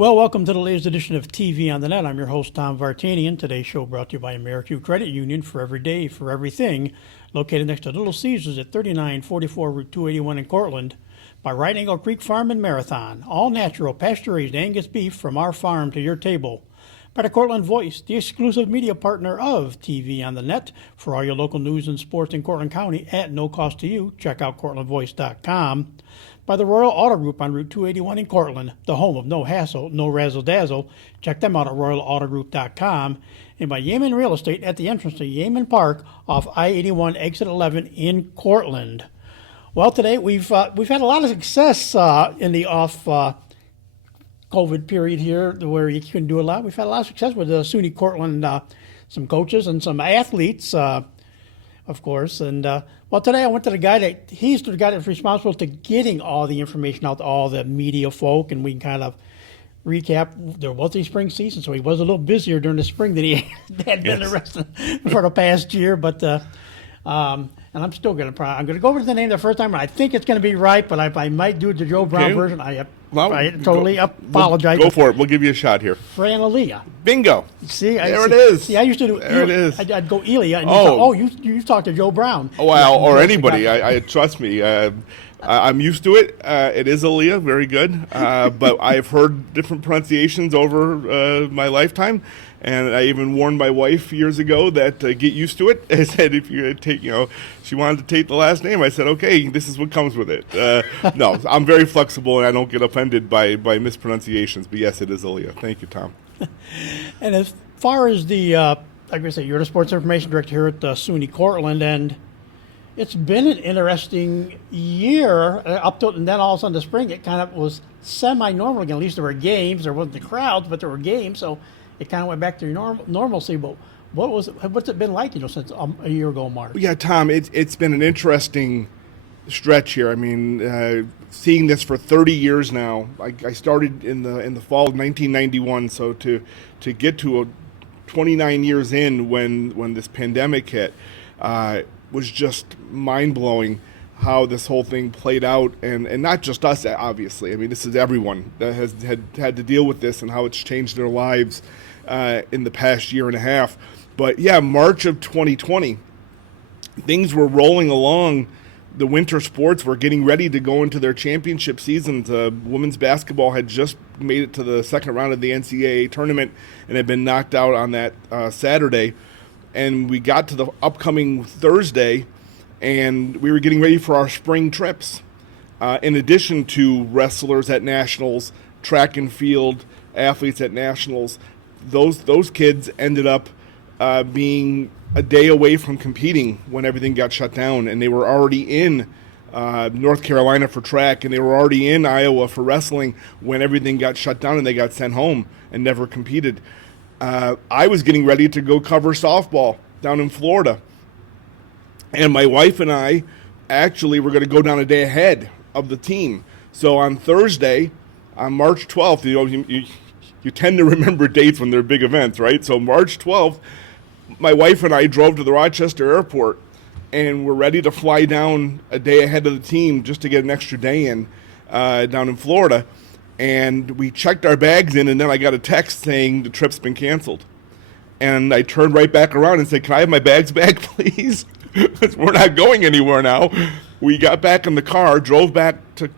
Well, welcome to the latest edition of TV on the Net. I'm your host, Tom Vartanian. Today's show brought to you by AmeriQ Credit Union, for every day, for everything, located next to Little Caesars at 3944 Route 281 in Cortland, by Right Angle Creek Farm and Marathon, all natural, pasture-raised Angus beef from our farm to your table. By the Cortland Voice, the exclusive media partner of TV on the Net, for all your local news and sports in Cortland County at no cost to you. Check out CortlandVoice.com. By the Royal Auto Group on Route 281 in Cortland, the home of no hassle, no razzle-dazzle. Check them out at RoyalAutoGroup.com. And by Yeaman Real Estate at the entrance to Yeaman Park off I-81 exit 11 in Cortland. Well, today we've had a lot of success in the COVID period here, where you can do a lot. We've had a lot of success with SUNY Cortland, some coaches and some athletes, of course. And well, today I went to the guy that's responsible to getting all the information out to all the media folk, and we can kind of recap. There was a spring season, so he was a little busier during the spring than he had been the rest for the past year. But and I'm still going to go over the name the first time, and I think it's going to be right, but I might do the Joe Brown version. I totally apologize. Go for it. We'll give you a shot here. Fran Elia. Bingo. It is. See, I used to do. There it is. I'd go Elia, and you talked to Joe Brown. Oh, well, or anybody. I trust me. I'm used to it. It is Elia, very good. But I've heard different pronunciations over my lifetime. And I even warned my wife years ago that get used to it. I said, if you take, she wanted to take the last name. I said, okay, this is what comes with it. No, I'm very flexible, and I don't get offended by mispronunciations. But yes, it is Elia. Thank you, Tom. And as far as the, like I say, you're the sports information director here at SUNY Cortland, and it's been an interesting year up to, and then all of a sudden the spring, it kind of was semi-normal again. At least there were games. There wasn't the crowds, but there were games, so it kind of went back to normalcy. But what's it been like, since a year ago, March? Yeah, Tom, it's been an interesting stretch here. I mean, seeing this for 30 years now. I started in the fall of 1991, so to get to 29 years in when this pandemic hit was just mind-blowing. How this whole thing played out, and not just us, obviously. I mean, this is everyone that has had to deal with this, and how it's changed their lives in the past year and a half. But yeah, March of 2020, things were rolling along. The winter sports were getting ready to go into their championship seasons. Women's basketball had just made it to the second round of the NCAA tournament and had been knocked out on that Saturday. And we got to the upcoming Thursday, and we were getting ready for our spring trips. In addition to wrestlers at nationals, track and field athletes at nationals, those kids ended up being a day away from competing when everything got shut down, and they were already in North Carolina for track, and they were already in Iowa for wrestling when everything got shut down and they got sent home and never competed. I was getting ready to go cover softball down in Florida. And my wife and I actually were going to go down a day ahead of the team. So on Thursday, on March 12th, you tend to remember dates when they're big events, right? So March 12th, my wife and I drove to the Rochester airport, and we're ready to fly down a day ahead of the team just to get an extra day in down in Florida. And we checked our bags in, and then I got a text saying the trip's been canceled. And I turned right back around and said, can I have my bags back, please? We're not going anywhere now. We got back in the car, drove back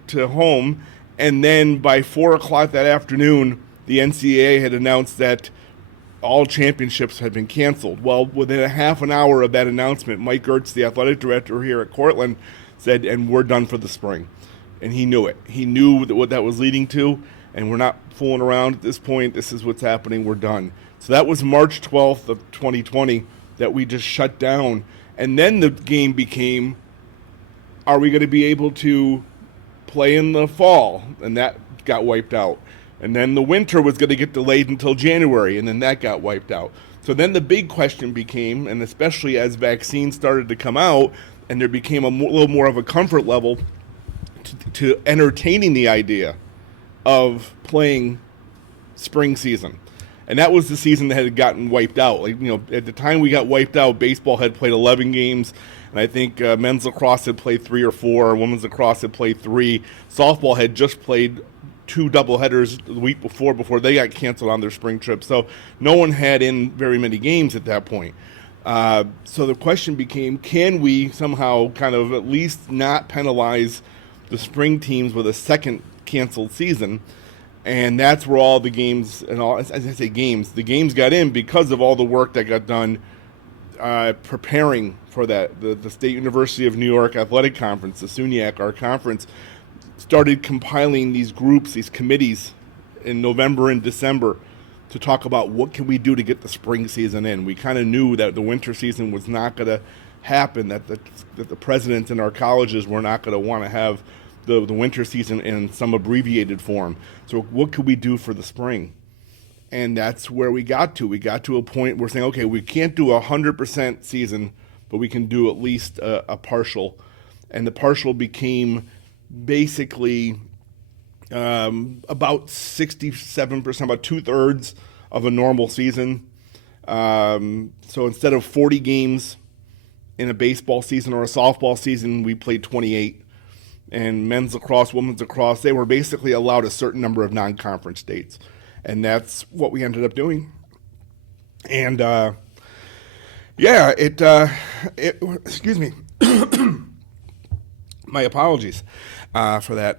to home, and then by 4 o'clock that afternoon, the NCAA had announced that all championships had been canceled. Well, within a half an hour of that announcement, Mike Gertz, the athletic director here at Cortland, said, and we're done for the spring. And he knew it. He knew what that was leading to, and we're not fooling around at this point. This is what's happening. We're done. So that was March 12th of 2020 that we just shut down. And then the game became, are we going to be able to play in the fall? And that got wiped out. And then the winter was going to get delayed until January, and then that got wiped out. So then the big question became, and especially as vaccines started to come out, and there became a little more of a comfort level to entertaining the idea of playing spring season. And that was the season that had gotten wiped out. At the time we got wiped out, baseball had played 11 games, and I think men's lacrosse had played 3 or 4, women's lacrosse had played 3. Softball had just played 2 doubleheaders the week before they got canceled on their spring trip. So no one had in very many games at that point. So the question became, can we somehow kind of at least not penalize the spring teams with a second canceled season? And that's where all the games, and all, as I say games, the games got in because of all the work that got done preparing for that. The State University of New York Athletic Conference, the SUNYAC, our conference, started compiling these groups, these committees in November and December to talk about what can we do to get the spring season in. We kind of knew that the winter season was not going to happen, that the presidents in our colleges were not going to want to have the winter season in some abbreviated form. So what could we do for the spring? And that's where we got to. We got to a point where we're saying, okay, we can't do 100% season, but we can do at least a partial. And the partial became basically about 67%, about 2/3 of a normal season. So instead of 40 games in a baseball season or a softball season, we played 28. And men's lacrosse, women's lacrosse, they were basically allowed a certain number of non-conference dates. And that's what we ended up doing. And, excuse me. My apologies for that.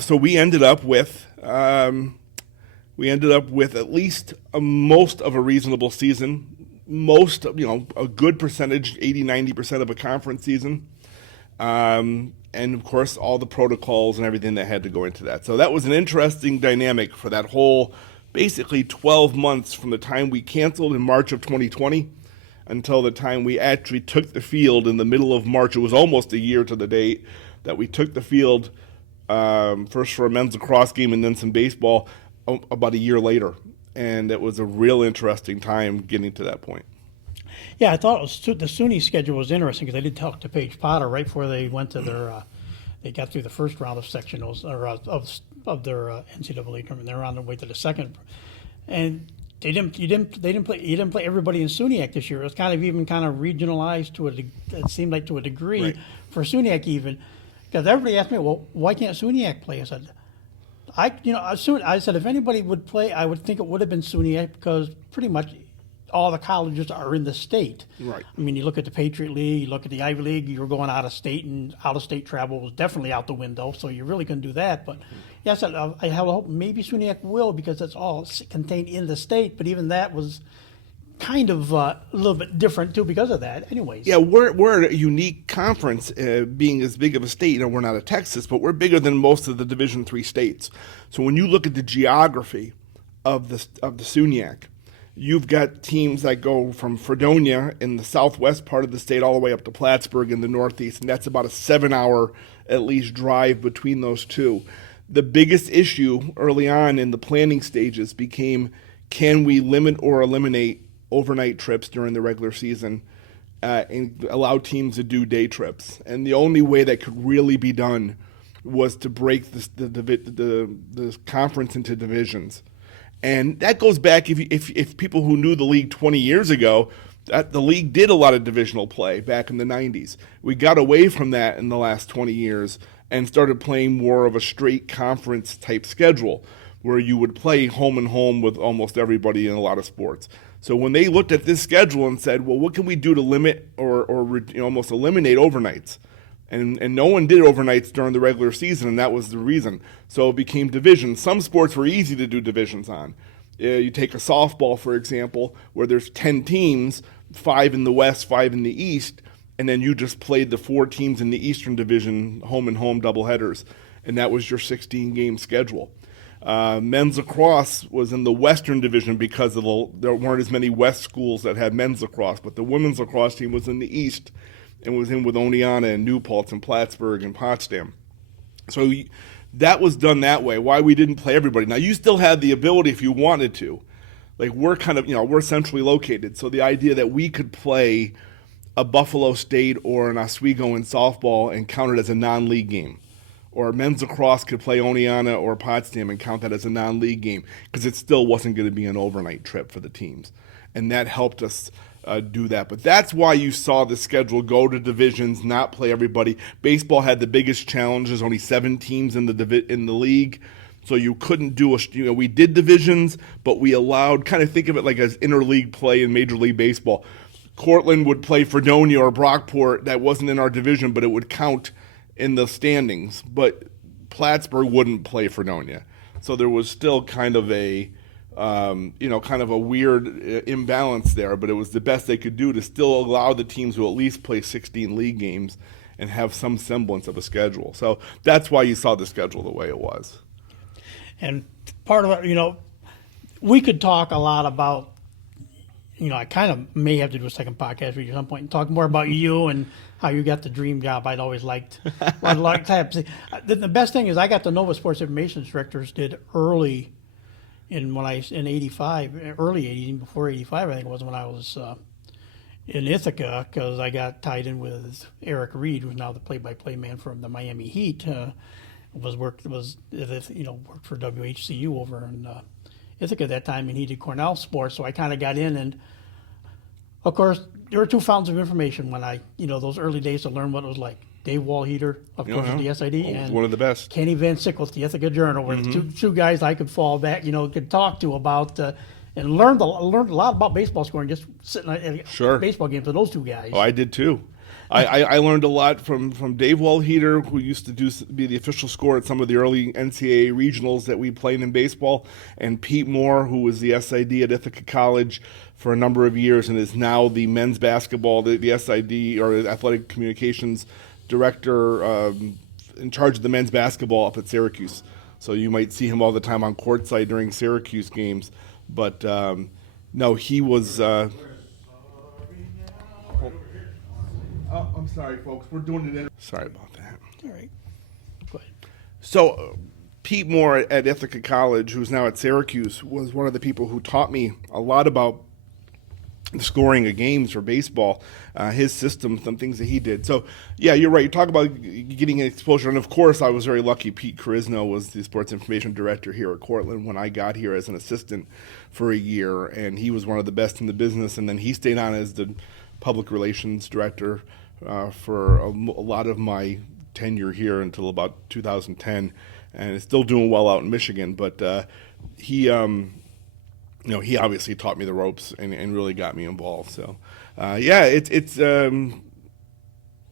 So we ended up with at least most of a reasonable season, a good percentage, 80-90% of a conference season. And of course, all the protocols and everything that had to go into that. So that was an interesting dynamic for that whole, basically 12 months from the time we canceled in March of 2020 until the time we actually took the field in the middle of March. It was almost a year to the date that we took the field, first for a men's lacrosse game and then some baseball about a year later. And it was a real interesting time getting to that point. Yeah, I thought the SUNY schedule was interesting because I did talk to Paige Potter right before they went to their, they got through the first round of sectionals or of their NCAA tournament. They were on their way to the second, and you didn't play everybody in SUNYAC this year. It was kind of regionalized it seemed like to a degree Right. for SUNYAC even, because everybody asked me, well, why can't SUNYAC play? I said, I said if anybody would play, I would think it would have been SUNYAC because pretty much all the colleges are in the state. Right. I mean, you look at the Patriot League, you look at the Ivy League, you're going out of state, and out of state travel was definitely out the window, so you really couldn't do that. But yes, I have a hope maybe SUNYAC will because it's all contained in the state, but even that was kind of a little bit different too because of that. Anyways. Yeah, we're a unique conference, being as big of a state. We're not a Texas, but we're bigger than most of the Division III states. So when you look at the geography of the SUNYAC, you've got teams that go from Fredonia in the southwest part of the state all the way up to Plattsburgh in the northeast, and that's about a 7-hour at least drive between those two. The biggest issue early on in the planning stages became, can we limit or eliminate overnight trips during the regular season and allow teams to do day trips? And the only way that could really be done was to break the conference into divisions. And that goes back, if people who knew the league 20 years ago, that the league did a lot of divisional play back in the 90s. We got away from that in the last 20 years and started playing more of a straight conference type schedule where you would play home and home with almost everybody in a lot of sports. So when they looked at this schedule and said, well, what can we do to limit or almost eliminate overnights? And no one did overnights during the regular season, and that was the reason. So it became divisions. Some sports were easy to do divisions on. You take a softball, for example, where there's 10 teams, 5 in the West, 5 in the East, and then you just played the 4 teams in the Eastern Division, home and home doubleheaders, and that was your 16-game schedule. Men's lacrosse was in the Western Division because there weren't as many West schools that had men's lacrosse, but the women's lacrosse team was in the East, and was in with Oneonta and New Paltz and Plattsburgh and Potsdam. So that was done that way. Why we didn't play everybody. Now, you still had the ability if you wanted to. Like, we're kind of, we're centrally located. So the idea that we could play a Buffalo State or an Oswego in softball and count it as a non-league game. Or men's lacrosse could play Oneonta or Potsdam and count that as a non-league game because it still wasn't going to be an overnight trip for the teams. And that helped us do that. But that's why you saw the schedule go to divisions, not play everybody. Baseball had the biggest challenges, only 7 teams in the league. So you couldn't do we did divisions, but we allowed, kind of think of it like as interleague play in Major League Baseball. Cortland would play Fredonia or Brockport that wasn't in our division, but it would count in the standings. But Plattsburgh wouldn't play Fredonia. So there was still kind of a weird imbalance there, but it was the best they could do to still allow the teams to at least play 16 league games and have some semblance of a schedule. So that's why you saw the schedule the way it was. And part of it, we could talk a lot about, I kind of may have to do a second podcast with you at some point and talk more about you and how you got the dream job I'd always liked. I'd like to have. The best thing is I got to know what sports information directors did early in 85, early 80s, even before 85, I think it was when I was in Ithaca, because I got tied in with Eric Reed, who's now the play-by-play man from the Miami Heat. Worked for WHCU over in Ithaca at that time, and he did Cornell sports. So I kind of got in, and of course there were two fountains of information when I, those early days to learn what it was like. Dave Wallheater, of course, with the SID, and one of the best. Kenny Van Sickle with the Ithaca Journal, were the two guys I could fall back, could talk to about, and learned a lot about baseball scoring just sitting at baseball games with those two guys. Oh, I did too. I learned a lot from Dave Wallheater, who used to be the official scorer at some of the early NCAA regionals that we played in baseball, and Pete Moore, who was the SID at Ithaca College for a number of years and is now the men's basketball, the SID, or athletic communications director in charge of the men's basketball up at Syracuse. So you might see him all the time on courtside during Syracuse games. But no, he was... I'm sorry, folks. We're doing it. Sorry about that. All right. Go ahead. So Pete Moore at Ithaca College, who's now at Syracuse, was one of the people who taught me a lot about the scoring of games for baseball, his system, some things that he did. So, yeah, you're right. You talk about getting exposure. And, of course, I was very lucky. Pete Carisno was the sports information director here at Cortland when I got here as an assistant for a year. And he was one of the best in the business. And then he stayed on as the public relations director for a lot of my tenure here until about 2010. And is still doing well out in Michigan. But he obviously taught me the ropes and really got me involved. So, it's an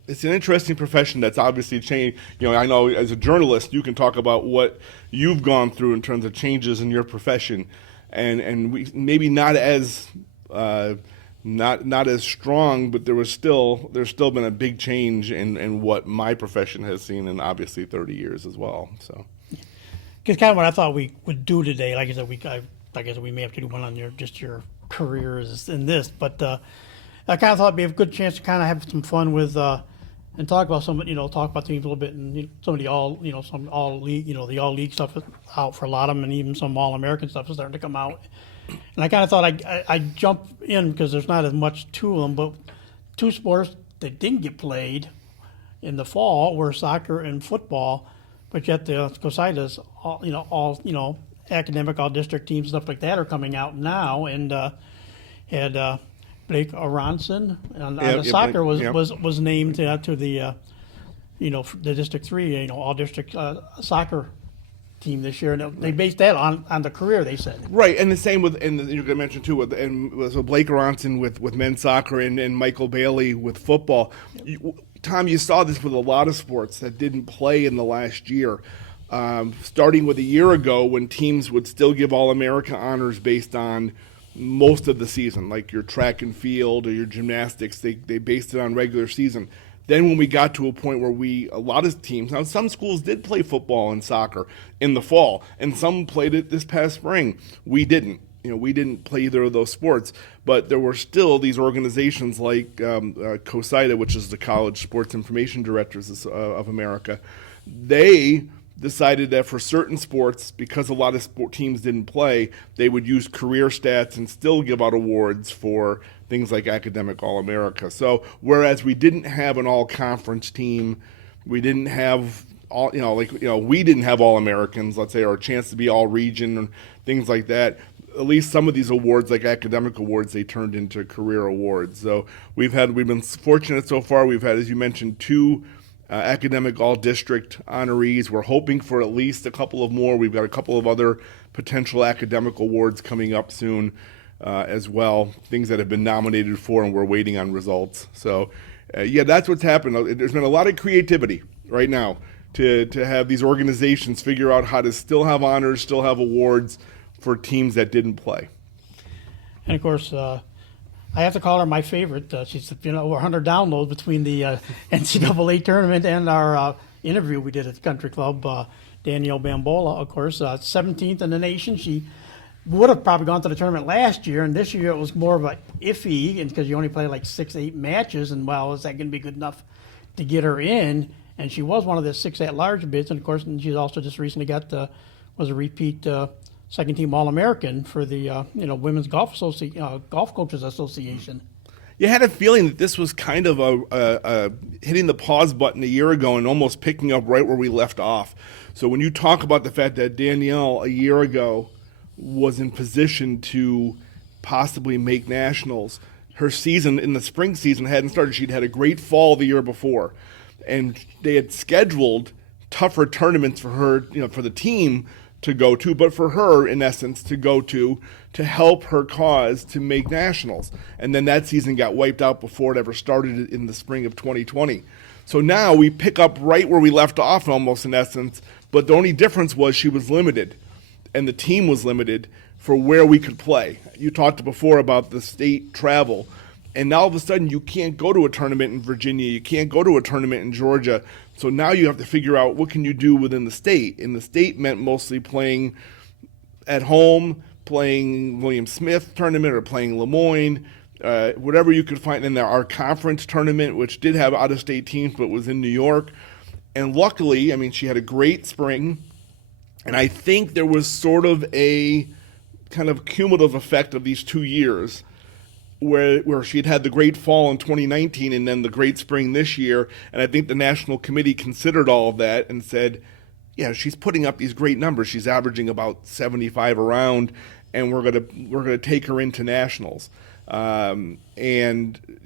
interesting profession that's obviously changed. I know as a journalist, you can talk about what you've gone through in terms of changes in your profession, and we maybe not as not as strong, but there's still been a big change in what my profession has seen in obviously 30 years as well. So, because kind of what I thought we would do today, like I said, I guess we may have to do one on your careers in this, but I kind of thought it'd be a good chance to kind of have some fun with and talk about talk about teams a little bit, and some of the all league, the all league stuff is out for a lot of them, and even some all American stuff is starting to come out. And I kind of thought I'd jump in because there's not as much to them, but two sports that didn't get played in the fall were soccer and football, but yet the COSIDA's all academic all district teams, stuff like that are coming out now, and had Blake Aronson on the soccer was named to the the District 3 all district soccer team this year, and they based that on the career, they said. Right, and the same with, and you're going to mention too, so Blake Aronson with men's soccer and Michael Bailey with football. Tom, you saw this with a lot of sports that didn't play in the last year. Starting with a year ago when teams would still give All-America honors based on most of the season, like your track and field or your gymnastics, they based it on regular season. Then when we got to a point where a lot of teams, now some schools did play football and soccer in the fall, and some played it this past spring. We didn't. We didn't play either of those sports, but there were still these organizations like COSIDA, which is the College Sports Information Directors of America. They decided that for certain sports, because a lot of teams didn't play, they would use career stats and still give out awards for things like Academic All-America. So whereas we didn't have an all-conference team, we didn't have we didn't have All-Americans, let's say, or a chance to be all-region and things like that. At least some of these awards, like academic awards, they turned into career awards. So we've been fortunate so far. We've had, as you mentioned, two academic all-district honorees. We're hoping for at least a couple of more. We've got a couple of other potential academic awards coming up soon as well, things that have been nominated for, and we're waiting on results. So, yeah, that's what's happened. There's been a lot of creativity right now to have these organizations figure out how to still have honors, still have awards for teams that didn't play. And of course, I have to call her my favorite. She's over 100 downloads between the NCAA tournament and our interview we did at the country club. Danielle Bambola, of course, 17th in the nation. She would have probably gone to the tournament last year, and this year it was more of a iffy because you only play like 6-8 matches, and well, is that going to be good enough to get her in? And she was one of the 6 at-large bids, and of course, she's also just recently was a repeat second-team All-American for the Women's Golf Coaches Association. You had a feeling that this was kind of a hitting the pause button a year ago and almost picking up right where we left off. So when you talk about the fact that Danielle a year ago was in position to possibly make nationals, her season in the spring season hadn't started. She'd had a great fall the year before, and they had scheduled tougher tournaments for her, for the team to go to, but for her, in essence, to go to help her cause to make nationals. And then that season got wiped out before it ever started in the spring of 2020. So now we pick up right where we left off almost, in essence, but the only difference was she was limited, and the team was limited for where we could play. You talked before about the state travel, and now all of a sudden you can't go to a tournament in Virginia, you can't go to a tournament in Georgia. So now you have to figure out what can you do within the state. And the state meant mostly playing at home, playing William Smith tournament, or playing Lemoyne, whatever you could find. And our conference tournament, which did have out-of-state teams, but was in New York. And luckily, she had a great spring. And I think there was sort of a kind of cumulative effect of these 2 years where she'd had the great fall in 2019 and then the great spring this year. And I think the national committee considered all of that and said, yeah, she's putting up these great numbers. She's averaging about 75 around, and we're gonna take her into nationals. And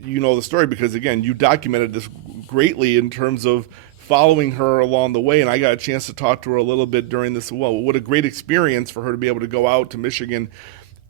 you know the story because, again, you documented this greatly in terms of following her along the way, and I got a chance to talk to her a little bit during this. Well, what a great experience for her to be able to go out to Michigan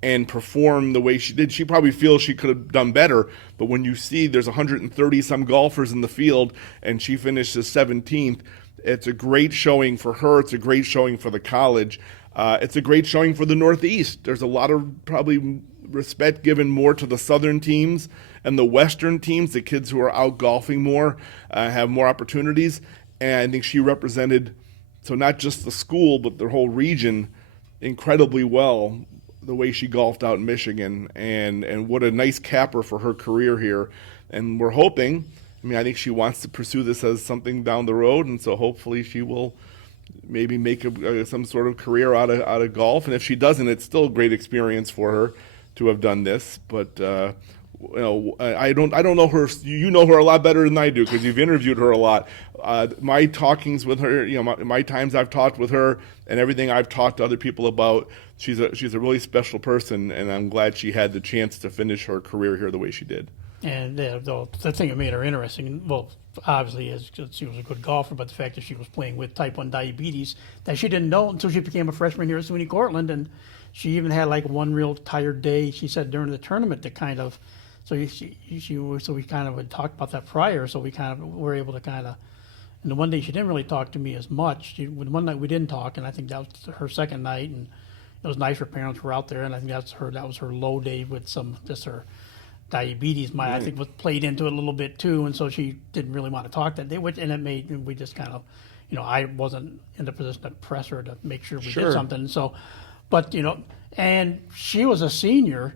and perform the way she did. She probably feels she could have done better, but when you see there's 130 some golfers in the field and she finishes 17th, it's a great showing for her. It's a great showing for the college. It's a great showing for the Northeast. There's a lot of probably respect given more to the Southern teams and the Western teams. The kids who are out golfing more have more opportunities, and I think she represented, so not just the school but the whole region, incredibly well, the way she golfed out in Michigan, and what a nice capper for her career here. And we're hoping, I think she wants to pursue this as something down the road, and so hopefully she will maybe make some sort of career out of golf. And if she doesn't, it's still a great experience for her to have done this. But I don't know her. You know her a lot better than I do because you've interviewed her a lot. My talkings with her, my times I've talked with her, and everything I've talked to other people about, she's a really special person, and I'm glad she had the chance to finish her career here the way she did. And the thing that made her interesting, well, obviously, is she was a good golfer, but the fact that she was playing with type 1 diabetes that she didn't know until she became a freshman here at SUNY Cortland, and she even had like one real tired day, she said, during the tournament to kind of, so we kind of had talked about that prior, so we kind of were able to kind of, and the one day she didn't really talk to me as much. One night we didn't talk, and I think that was her second night, and it was nice her parents were out there, and I think that was her low day with just her diabetes. I think was played into it a little bit too, and so she didn't really want to talk that day, and it made, we just kind of, I wasn't in the position to press her to make sure we did something. So, but and she was a senior.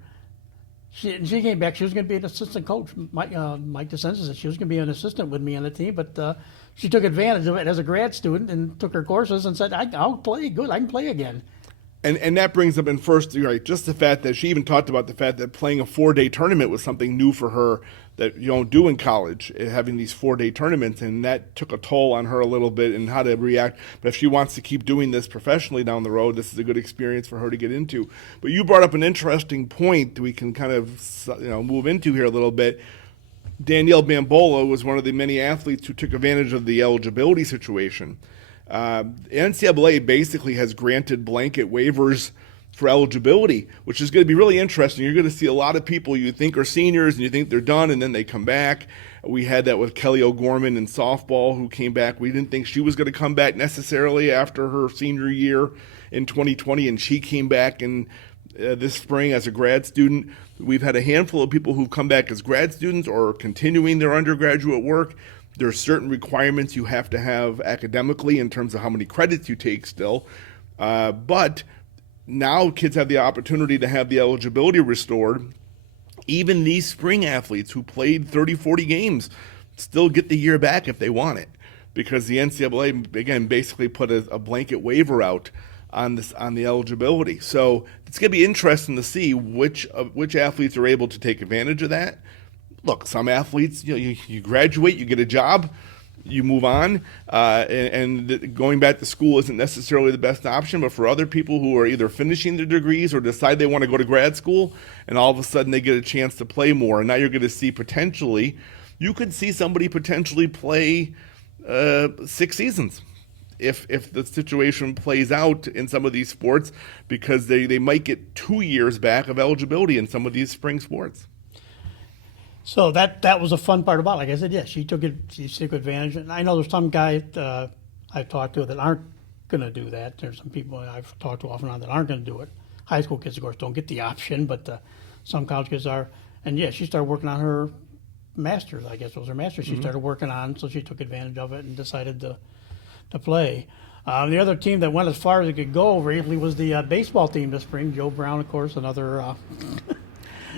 She came back. She was going to be an assistant coach. Mike DeSenza said she was going to be an assistant with me on the team, but she took advantage of it as a grad student and took her courses and said, "I'll play good. I can play again." And that brings up in first, right, just the fact that she even talked about the fact that playing a 4-day tournament was something new for her that you don't do in college, having these 4-day tournaments, and that took a toll on her a little bit and how to react. But if she wants to keep doing this professionally down the road, this is a good experience for her to get into. But you brought up an interesting point that we can kind of move into here a little bit. Danielle Bambola was one of the many athletes who took advantage of the eligibility situation. NCAA basically has granted blanket waivers for eligibility, which is going to be really interesting. You're going to see a lot of people you think are seniors and you think they're done, and then they come back. We had that with Kelly O'Gorman in softball, who came back. We didn't think she was going to come back necessarily after her senior year in 2020, and she came back in this spring as a grad student. We've had a handful of people who've come back as grad students or continuing their undergraduate work. There are certain requirements you have to have academically in terms of how many credits you take still. But now kids have the opportunity to have the eligibility restored. Even these spring athletes who played 30, 40 games still get the year back if they want it, because the NCAA, again, basically put a blanket waiver out on the eligibility. So it's going to be interesting to see which athletes are able to take advantage of that. Look, some athletes, you graduate, you get a job, you move on, and going back to school isn't necessarily the best option. But for other people who are either finishing their degrees or decide they want to go to grad school, and all of a sudden they get a chance to play more, and now you're going to see you could see somebody potentially play 6 seasons if the situation plays out in some of these sports, because they might get 2 years back of eligibility in some of these spring sports. So that was a fun part about it. Like I said, she took advantage. And I know there's some guys I've talked to that aren't going to do that. There's some people I've talked to off and on that aren't going to do it. High school kids, of course, don't get the option, but some college kids are. And she started working on her master's. I guess it was her master's. She started working on, so she took advantage of it and decided to play. The other team that went as far as it could go briefly was the baseball team this spring. Joe Brown, of course,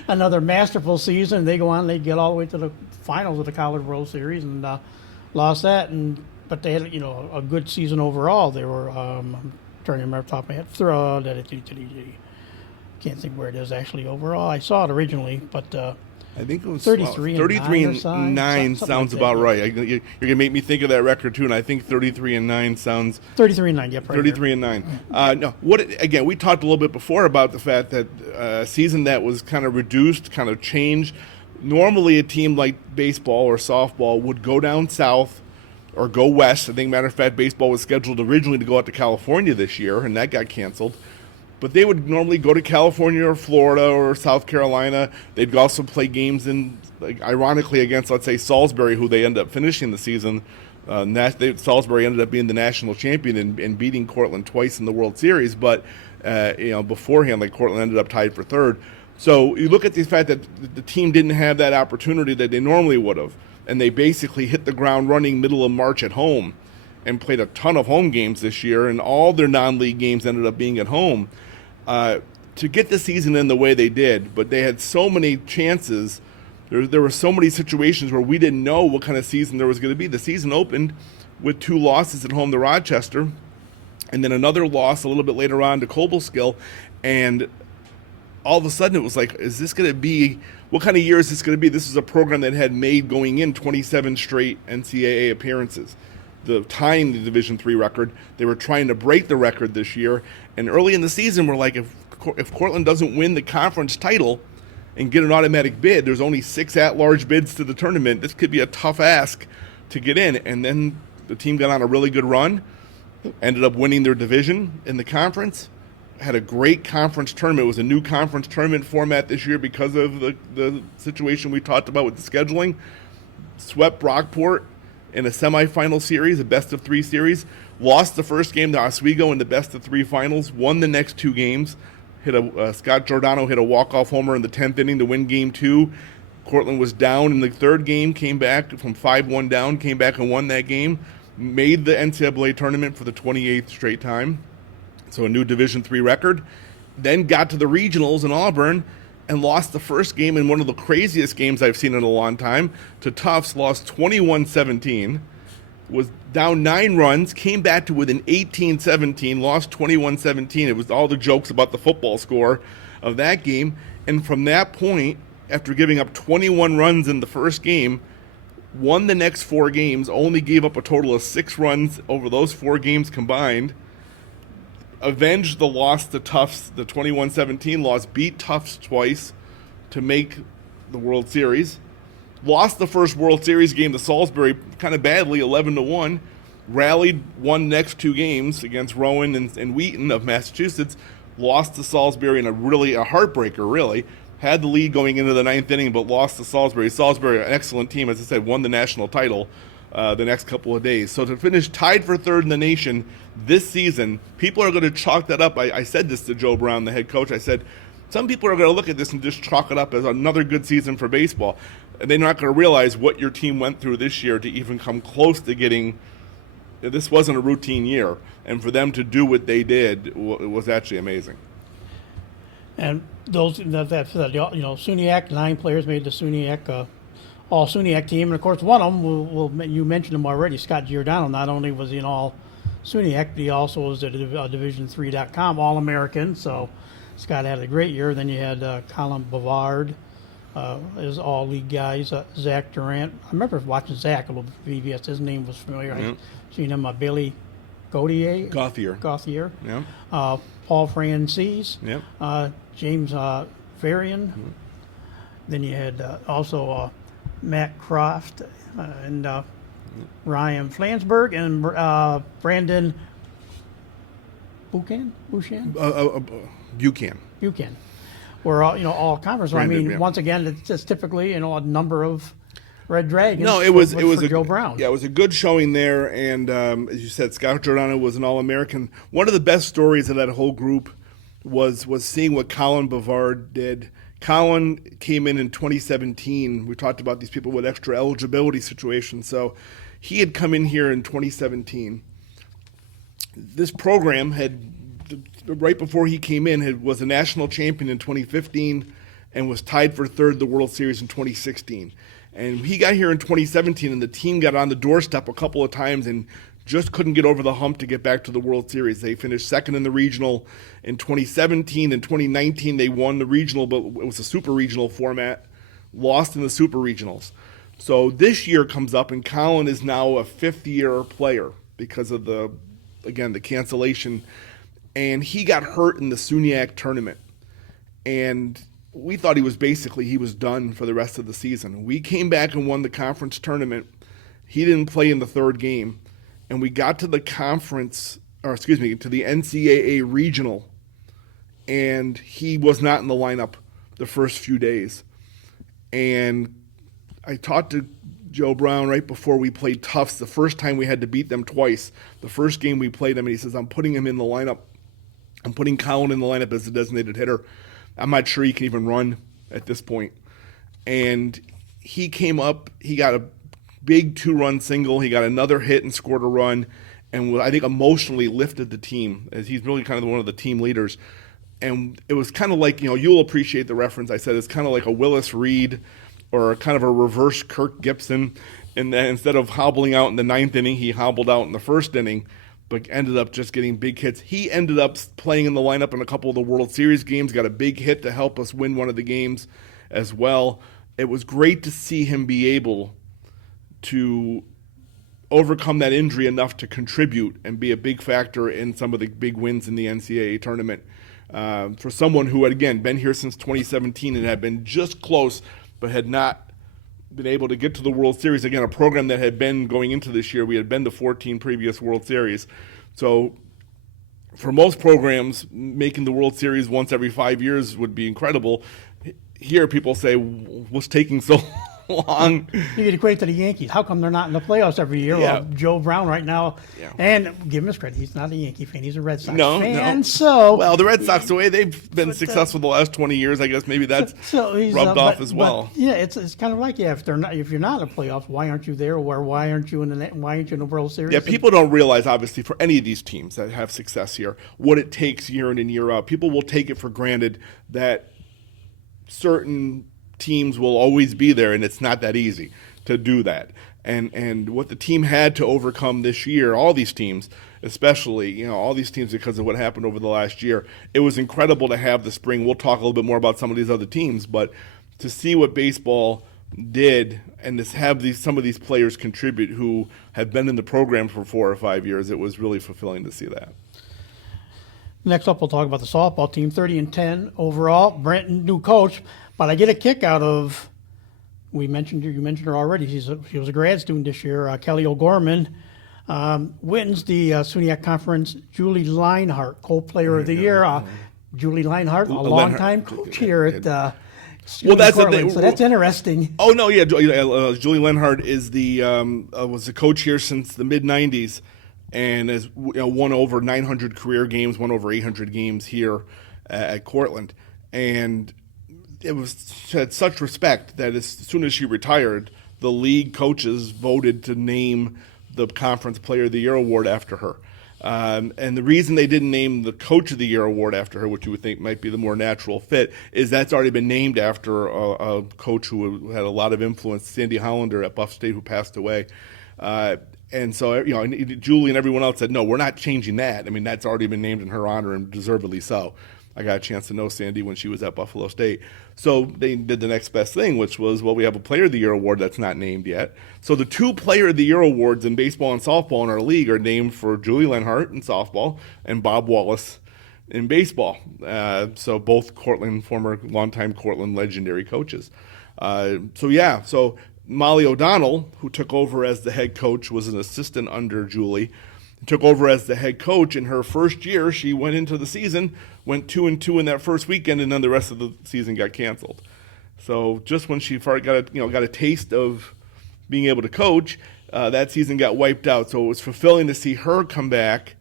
another masterful season. They go on, they get all the way to the finals of the College World Series and lost that. But they had a good season overall. They were I'm trying to remember off the top of my head. Can't think where it is actually overall. I saw it originally, but I think it was 33 and 9 sounds about right. You're gonna make me think of that record too, and I think 33-9 sounds. 33-9, yep. 33-9. No, again? We talked a little bit before about the fact that a season that was kind of reduced, kind of changed. Normally, a team like baseball or softball would go down south or go west. I think, matter of fact, baseball was scheduled originally to go out to California this year, and that got canceled. But they would normally go to California or Florida or South Carolina. They'd also play games ironically, against, let's say, Salisbury, who they ended up finishing the season. Salisbury ended up being the national champion and beating Cortland twice in the World Series. But beforehand, Cortland ended up tied for third. So you look at the fact that the team didn't have that opportunity that they normally would have, and they basically hit the ground running middle of March at home and played a ton of home games this year, and all their non-league games ended up being at home. To get the season in the way they did, but they had so many chances. There were so many situations where we didn't know what kind of season there was going to be. The season opened with 2 losses at home to Rochester, and then another loss a little bit later on to Cobleskill, and all of a sudden it was like, is this going to be, what kind of year is this going to be? This is a program that had made going in 27 straight NCAA appearances, tying the Division III record. They were trying to break the record this year, and early in the season we're like, if Cortland doesn't win the conference title and get an automatic bid, there's only 6 at-large bids to the tournament. This could be a tough ask to get in. And then the team got on a really good run, ended up winning their division in the conference, had a great conference tournament. It was a new conference tournament format this year because of the situation we talked about with the scheduling. Swept Brockport in a semifinal series, a best-of-3 series. Lost the first game to Oswego in the best-of-3 finals. Won the next 2 games. Scott Giordano hit a walk-off homer in the 10th inning to win Game 2. Cortland was down in the 3rd game, came back from 5-1 down, came back and won that game. Made the NCAA tournament for the 28th straight time. So a new Division III record. Then got to the regionals in Auburn and lost the first game in one of the craziest games I've seen in a long time to Tufts. Lost 21-17. Was down 9 runs, came back to within 18-17, lost 21-17. It was all the jokes about the football score of that game. And from that point, after giving up 21 runs in the first game, won the next 4 games, only gave up a total of 6 runs over those 4 games combined. Avenged the loss to Tufts, the 21-17 loss, beat Tufts twice to make the World Series. lost the first World Series game to Salisbury kind of badly, 11-1, rallied, won the next two games against Rowan and Wheaton of Massachusetts, lost to Salisbury in a heartbreaker, really. Had the lead going into the ninth inning, but lost to Salisbury. Salisbury, an excellent team, as I said, won the national title the next couple of days. So to finish tied for third in the nation this season, people are going to chalk that up. I said this to Joe Brown, the head coach. I said, some people are going to look at this and just chalk it up as another good season for baseball. And they're not going to realize what your team went through this year to even come close to getting. This wasn't a routine year. And for them to do what they did, it was actually amazing. And those SUNYAC, 9 players made the SUNYAC all SUNYAC team, and of course one of them, you mentioned him already, Scott Giordano. Not only was he an all SUNYAC, but he also was a Division3.com All-American. So Scott had a great year. Then you had Colin Bavard as all league guys, Zach Durant. I remember watching Zach a little bit VBS. His name was familiar. Yep. I seen him, Billy Gauthier. Yep. Paul Francis. Yep. James Varian. Mm-hmm. Then you had also Matt Croft and Ryan Flansburgh and Brandon Buchan. Buchan. We're all conference. Brandon, I mean, yeah. once again, it's just typically a number of Red Dragons. No, it was for a Joe Brown. Yeah, it was a good showing there, and as you said, Scott Giordano was an All-American. One of the best stories of that whole group was seeing what Colin Bavard did. Colin came in 2017. We talked about these people with extra eligibility situations. So he had come in here in 2017. This program had, right before he came in, was a national champion in 2015 and was tied for third the World Series in 2016. And he got here in 2017, and the team got on the doorstep a couple of times and just couldn't get over the hump to get back to the World Series. They finished second in the regional in 2017. In 2019, they won the regional, but it was a super regional format, lost in the super regionals. So this year comes up, and Colin is now a fifth-year player because of the cancellation. And he got hurt in the SUNYAC tournament. And we thought he was done for the rest of the season. We came back and won the conference tournament. He didn't play in the third game. And we got to the to the NCAA regional, and he was not in the lineup the first few days. And I talked to Joe Brown right before we played Tufts, the first time we had to beat them twice. The first game we played them, and he says, I'm putting him in the lineup. I'm putting Colin in the lineup as a designated hitter. I'm not sure he can even run at this point. And he came up, he got a big 2-run single. He got another hit and scored a run, and I think emotionally lifted the team, as he's really kind of one of the team leaders. And it was kind of like, you'll appreciate the reference I said. It's kind of like a Willis Reed or kind of a reverse Kirk Gibson. And then instead of hobbling out in the ninth inning, he hobbled out in the first inning, but ended up just getting big hits. He ended up playing in the lineup in a couple of the World Series games, got a big hit to help us win one of the games as well. It was great to see him be able to overcome that injury enough to contribute and be a big factor in some of the big wins in the NCAA tournament. For someone who had, again, been here since 2017 and had been just close but had not been able to get to the World Series, again, a program that had been going into this year, we had been to 14 previous World Series. So for most programs, making the World Series once every 5 years would be incredible. Here people say, what's taking so long? You could equate it to the Yankees. How come they're not in the playoffs every year? Yeah. Well, Joe Brown right now, Yeah. and give him his credit, he's not a Yankee fan. He's a Red Sox No. fan. So, Well, the Red Sox, the way they've been successful the last 20 years, I guess maybe that's he's, rubbed off but- as well. But, yeah, it's kind of like, if you're not in the playoffs, why aren't you there? Or why aren't you in the World Series? Yeah, people don't realize, obviously, for any of these teams that have success here, what it takes year in and year out. People will take it for granted that certain teams will always be there, and it's not that easy to do that. And what the team had to overcome this year, all these teams, especially, all these teams because of what happened over the last year, it was incredible to have the spring. We'll talk a little bit more about some of these other teams, but to see what baseball did and to have some of these players contribute who have been in the program for 4 or 5 years, it was really fulfilling to see that. Next up, we'll talk about the softball team, 30-10 overall. Brent, new coach, but I get a kick out of you mentioned her already. She was a grad student this year. Kelly O'Gorman wins the SUNYAC Conference Julie Leinhart Co-Player of the Year. Julie Leinhart, a longtime coach here at SUNY that's the Cortland, thing. so that's interesting. Oh no, yeah, Julie Lenhart is was the coach here since the mid '90s, and has won over 900 career games, won over 800 games here at Cortland, and she had such respect that as soon as she retired, the league coaches voted to name the Conference Player of the Year award after her. And the reason they didn't name the Coach of the Year award after her, which you would think might be the more natural fit, is that's already been named after a coach who had a lot of influence, Sandy Hollander at Buff State, who passed away. And so, Julie and everyone else said, no, we're not changing that. I mean, that's already been named in her honor, and deservedly so. I got a chance to know Sandy when she was at Buffalo State. So they did the next best thing, which was, well, we have a Player of the Year award that's not named yet. So the 2 Player of the Year awards in baseball and softball in our league are named for Julie Lenhart in softball and Bob Wallace in baseball. So both former longtime Cortland legendary coaches. So Molly O'Donnell, who took over as the head coach, was an assistant under Julie, took over as the head coach. In her first year, she went into the season, went 2-2 in that first weekend, and then the rest of the season got canceled. So just when she got a taste of being able to coach, that season got wiped out. So it was fulfilling to see her come back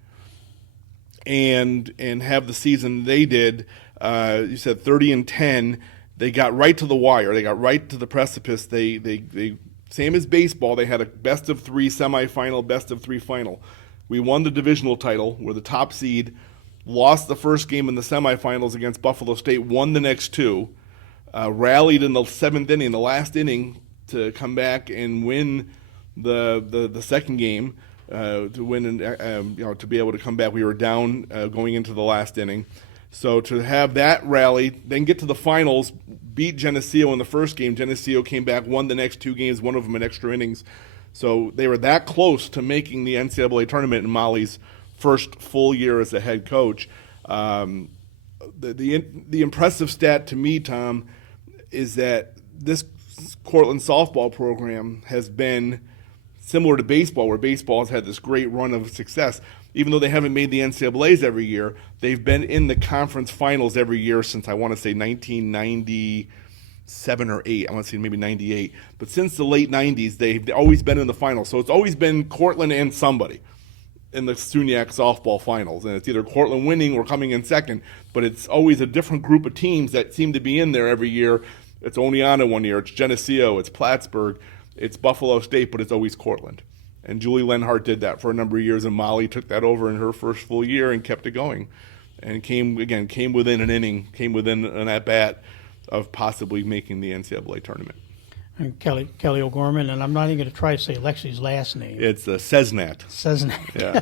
and have the season they did. You said 30-10. They got right to the wire. They got right to the precipice. They same as baseball. They had a best of 3 semifinal, best of 3 final. We won the divisional title. We're the top seed. Lost the first game in the semifinals against Buffalo State. Won the next 2. Rallied in the 7th inning, the last inning, to come back and win the second game. To win and to be able to come back, we were down going into the last inning. So to have that rally, then get to the finals, beat Geneseo in the first game. Geneseo came back, won the next 2 games, one of them in extra innings. So they were that close to making the NCAA tournament in Molly's first full year as a head coach. The impressive stat to me, Tom, is that this Cortland softball program has been similar to baseball, where baseball has had this great run of success. Even though they haven't made the NCAAs every year, they've been in the conference finals every year since, I want to say, 1997 or 8. I want to say maybe 98. But since the late 90s, they've always been in the finals. So it's always been Cortland and somebody in the SUNYAC softball finals. And it's either Cortland winning or coming in second. But it's always a different group of teams that seem to be in there every year. It's Oneonta one year. It's Geneseo. It's Plattsburgh. It's Buffalo State. But it's always Cortland. And Julie Lenhart did that for a number of years, and Molly took that over in her first full year and kept it going, and came within an inning, came within an at-bat of possibly making the NCAA tournament. And Kelly O'Gorman, and I'm not even going to try to say Lexi's last name. It's Cesnat. Yeah.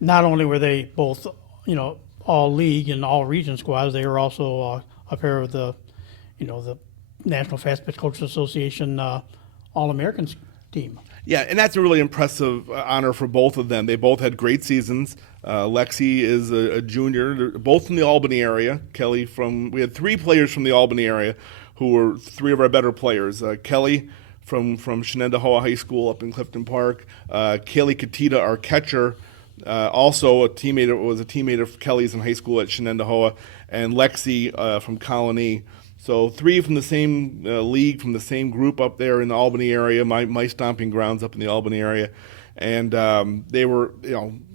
Not only were they both, all league and all region squads, they were also a pair of the National Fast Pitch Coaches Association All-Americans team. Yeah, and that's a really impressive honor for both of them. They both had great seasons. Lexi is a junior. They're both from the Albany area. We had 3 players from the Albany area who were 3 of our better players. Kelly from Shenendehowa High School up in Clifton Park. Kaylee Katita, our catcher, also was a teammate of Kelly's in high school at Shenendehowa. And Lexi from Colony. So 3 from the same league, from the same group up there in the Albany area, my stomping grounds up in the Albany area. And they were,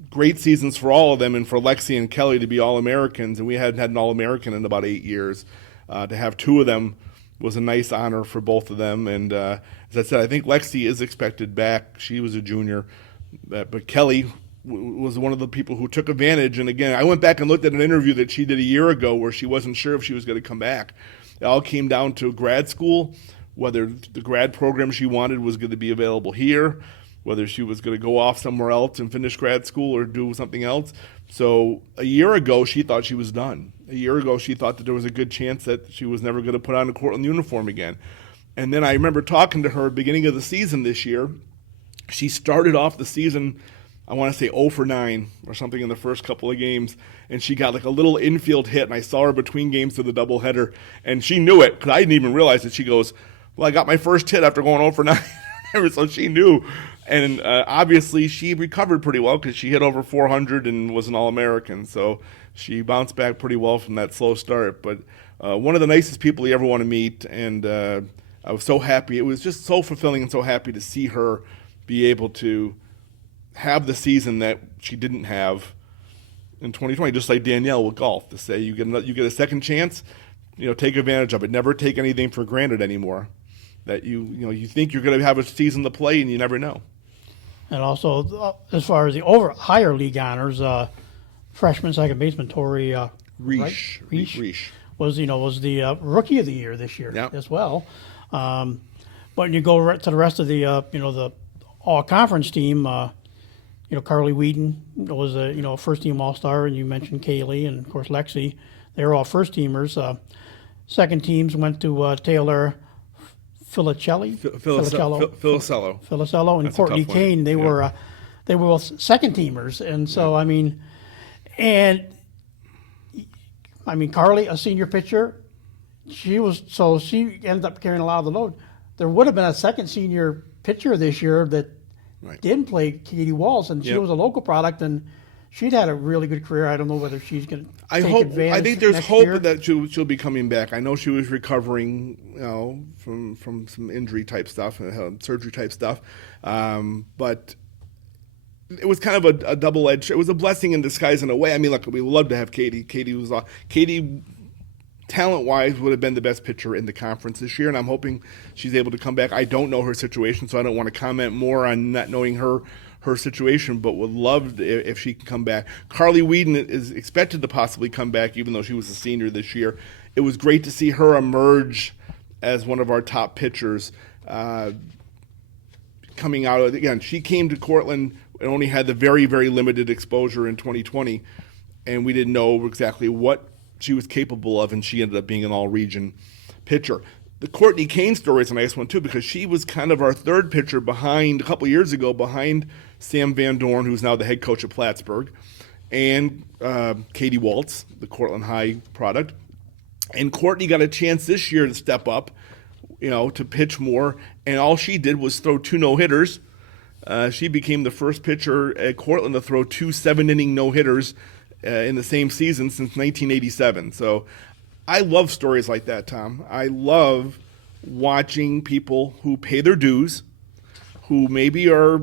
great seasons for all of them, and for Lexi and Kelly to be All-Americans. And we hadn't had an All-American in about 8 years. To have 2 of them was a nice honor for both of them. And as I said, I think Lexi is expected back. She was a junior. But Kelly was one of the people who took advantage. And again, I went back and looked at an interview that she did a year ago where she wasn't sure if she was going to come back. It all came down to grad school, whether the grad program she wanted was going to be available here, whether she was going to go off somewhere else and finish grad school or do something else. So a year ago, she thought she was done. A year ago, she thought that there was a good chance that she was never going to put on a Cortland uniform again. And then I remember talking to her at the beginning of the season this year. She started off the season, I want to say 0 for 9 or something in the first couple of games, and she got like a little infield hit, and I saw her between games to the doubleheader, and she knew it because I didn't even realize it. She goes, Well, I got my first hit after going 0 for 9, so she knew. And obviously, she recovered pretty well because she hit over 400 and was an All-American. So she bounced back pretty well from that slow start. But one of the nicest people you ever want to meet, and I was so happy. It was just so fulfilling and so happy to see her be able to have the season that she didn't have in 2020, just like Danielle with golf, to say you get a second chance, take advantage of it. Never take anything for granted anymore. That you think you're going to have a season to play and you never know. And also, as far as the higher league honors, freshman second baseman Tori Reish was the rookie of the year this year as well. But you go to the rest of the the all conference team. Carly Whedon was a first team All Star, and you mentioned Kaylee and of course Lexi. They were all first teamers. Second teams went to Taylor Filicello and Courtney Kane. They were both second teamers, and so Carly, a senior pitcher, she ended up carrying a lot of the load. There would have been a second senior pitcher this year that didn't play, Katie Walls, and she was a local product, and she'd had a really good career. I don't know whether she's going to take advantage. I think there's next hope year. that she'll be coming back. I know she was recovering, from some injury type stuff, surgery type stuff, but it was kind of a double-edged. It was a blessing in disguise in a way. I mean, look, we would love to have Katie. Katie, talent-wise, would have been the best pitcher in the conference this year, and I'm hoping she's able to come back. I don't know her situation, so I don't want to comment more on not knowing her situation, but would love if she can come back. Carly Whedon is expected to possibly come back, even though she was a senior this year. It was great to see her emerge as one of our top pitchers. Coming out, again, she came to Cortland and only had the very, very limited exposure in 2020, and we didn't know exactly what she was capable of, and she ended up being an all-region pitcher. The Courtney Kane story is a nice one, too, because she was kind of our third pitcher a couple years ago, behind Sam Van Dorn, who's now the head coach at Plattsburgh, and Katie Waltz, the Cortland High product. And Courtney got a chance this year to step up, to pitch more, and all she did was throw 2 no-hitters. She became the first pitcher at Cortland to throw 2 7-inning no-hitters in the same season since 1987. So I love stories like that, Tom. I love watching people who pay their dues, who maybe are,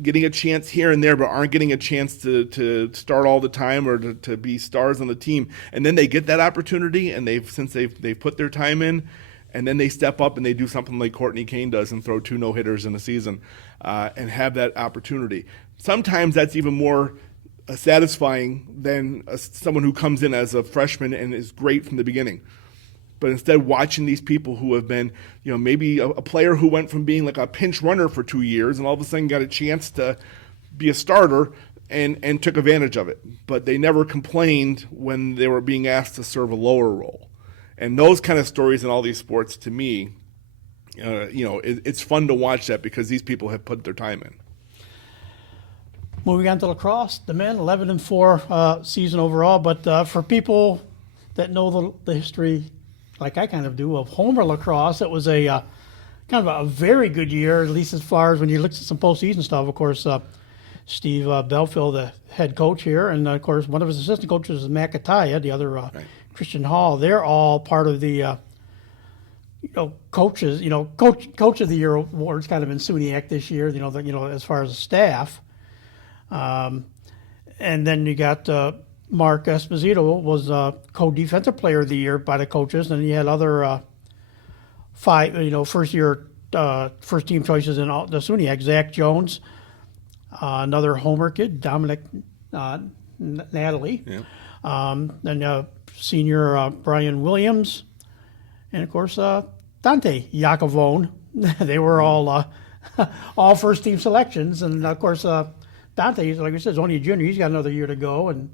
getting a chance here and there, but aren't getting a chance to start all the time or to be stars on the team. And then they get that opportunity, and they've put their time in, and then they step up and they do something like Courtney Kane does and throw 2 no-hitters in a season and have that opportunity. Sometimes that's even more satisfying than someone who comes in as a freshman and is great from the beginning. But instead, watching these people who have been, maybe a player who went from being like a pinch runner for 2 years and all of a sudden got a chance to be a starter and took advantage of it. But they never complained when they were being asked to serve a lower role. And those kind of stories in all these sports, to me, it's fun to watch that because these people have put their time in. Moving on to lacrosse, the men 11-4 season overall. But for people that know the history, like I kind of do, of Homer lacrosse, it was a kind of a very good year, at least as far as when you looked at some postseason stuff. Of course, Steve Belfield, the head coach here, and of course one of his assistant coaches is Matt Kataya, the other Christian Hall. They're all part of the coaches. Coach of the Year awards kind of in SUNYAC this year. As far as the staff. And then you got Mark Esposito was co-defensive player of the year by the coaches, and you had other 5 first team choices in the SUNYAC. Zach Jones, another Homer kid, Dominic Natalie, then senior Brian Williams, and of course Dante Iacovone. They were all first team selections, and of course Dante, like I said, is only a junior. He's got another year to go, and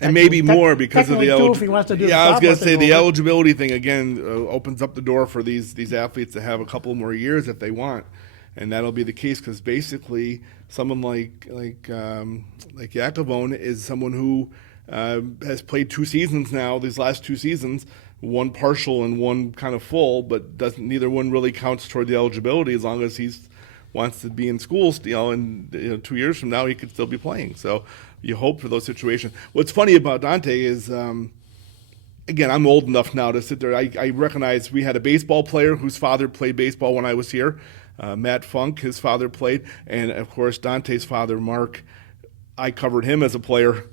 maybe more because of the eligibility. I was going to say the eligibility thing again opens up the door for these athletes to have a couple more years if they want, and that'll be the case because basically someone like Iacovone is someone who has played 2 seasons now, these last 2 seasons, one partial and one kind of full, but neither one really counts toward the eligibility as long as he wants to be in school still, and 2 years from now he could still be playing. So you hope for those situations. What's funny about Dante is, again, I'm old enough now to sit there. I recognize we had a baseball player whose father played baseball when I was here. Matt Funk, his father played, and of course Dante's father, Mark. I covered him as a player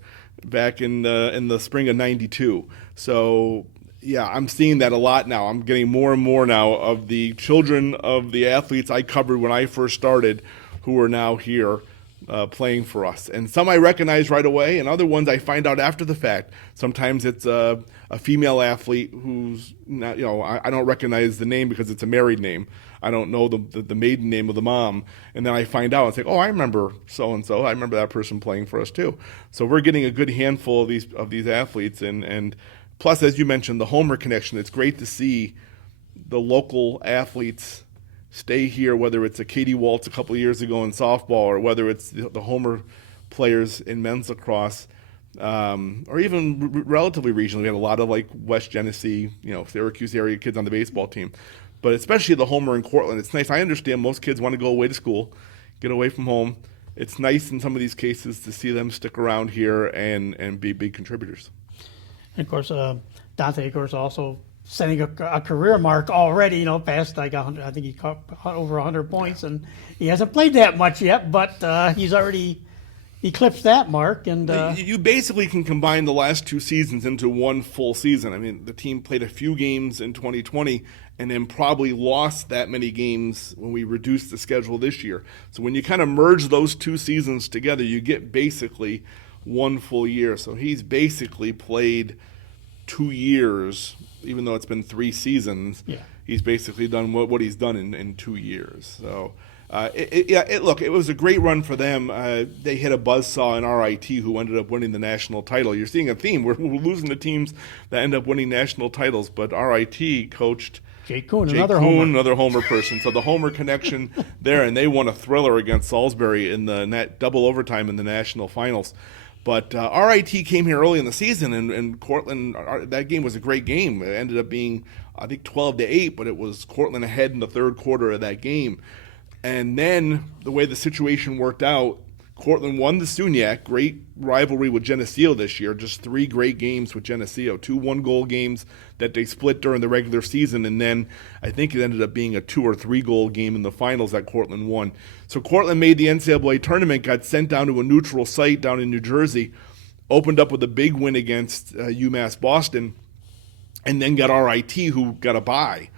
back in the spring of '92. So yeah, I'm seeing that a lot now. I'm getting more and more now of the children of the athletes I covered when I first started, who are now here playing for us. And some I recognize right away, and other ones I find out after the fact. Sometimes it's a female athlete who's not, I don't recognize the name because it's a married name. I don't know the maiden name of the mom. And then I find out and say, oh, I remember so-and-so. I remember that person playing for us too. So we're getting a good handful of these athletes. And plus, as you mentioned, the Homer connection. It's great to see the local athletes stay here, whether it's a Katie Waltz a couple of years ago in softball, or whether it's the Homer players in men's lacrosse, or even relatively regionally. We had a lot of like West Genesee, Syracuse area kids on the baseball team. But especially the Homer in Cortland, it's nice. I understand most kids want to go away to school, get away from home. It's nice in some of these cases to see them stick around here and be big contributors. And of course, Dante, of course, also setting a career mark already, past like 100, I think he caught over 100 points, and he hasn't played that much yet, but he's already eclipsed that mark. And you basically can combine the last 2 seasons into one full season. I mean, the team played a few games in 2020 and then probably lost that many games when we reduced the schedule this year. So when you kind of merge those 2 seasons together, you get basically one full year. So he's basically played 2 years, even though it's been 3 seasons. Yeah. He's basically done what he's done in 2 years. So, look, it was a great run for them. They hit a buzzsaw in RIT, who ended up winning the national title. You're seeing a theme. We're losing the teams that end up winning national titles, but RIT coached Jake Kuhn, another Homer person. So the Homer connection there, and they won a thriller against Salisbury in the double overtime in the national finals. But RIT came here early in the season, and Cortland, that game was a great game. It ended up being, I think, 12-8, but it was Cortland ahead in the third quarter of that game. And then the way the situation worked out, Cortland won the SUNYAC, great rivalry with Geneseo this year, just 3 great games with Geneseo, 2 one-goal games that they split during the regular season, and then I think it ended up being a 2 or 3 goal game in the finals that Cortland won. So Cortland made the NCAA tournament, got sent down to a neutral site down in New Jersey, opened up with a big win against UMass Boston, and then got RIT, who got a bye.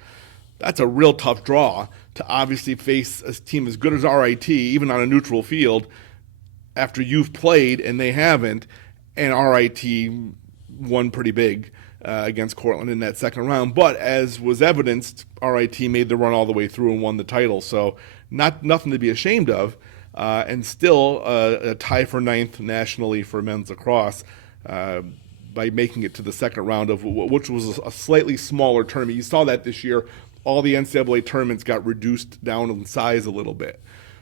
That's a real tough draw to obviously face a team as good as RIT, even on a neutral field, after you've played and they haven't, and RIT won pretty big against Cortland in that second round. But as was evidenced, RIT made the run all the way through and won the title. So nothing to be ashamed of, and still a tie for 9th nationally for men's lacrosse by making it to the second round of which was a slightly smaller tournament. You saw that this year. All the NCAA tournaments got reduced down in size a little bit.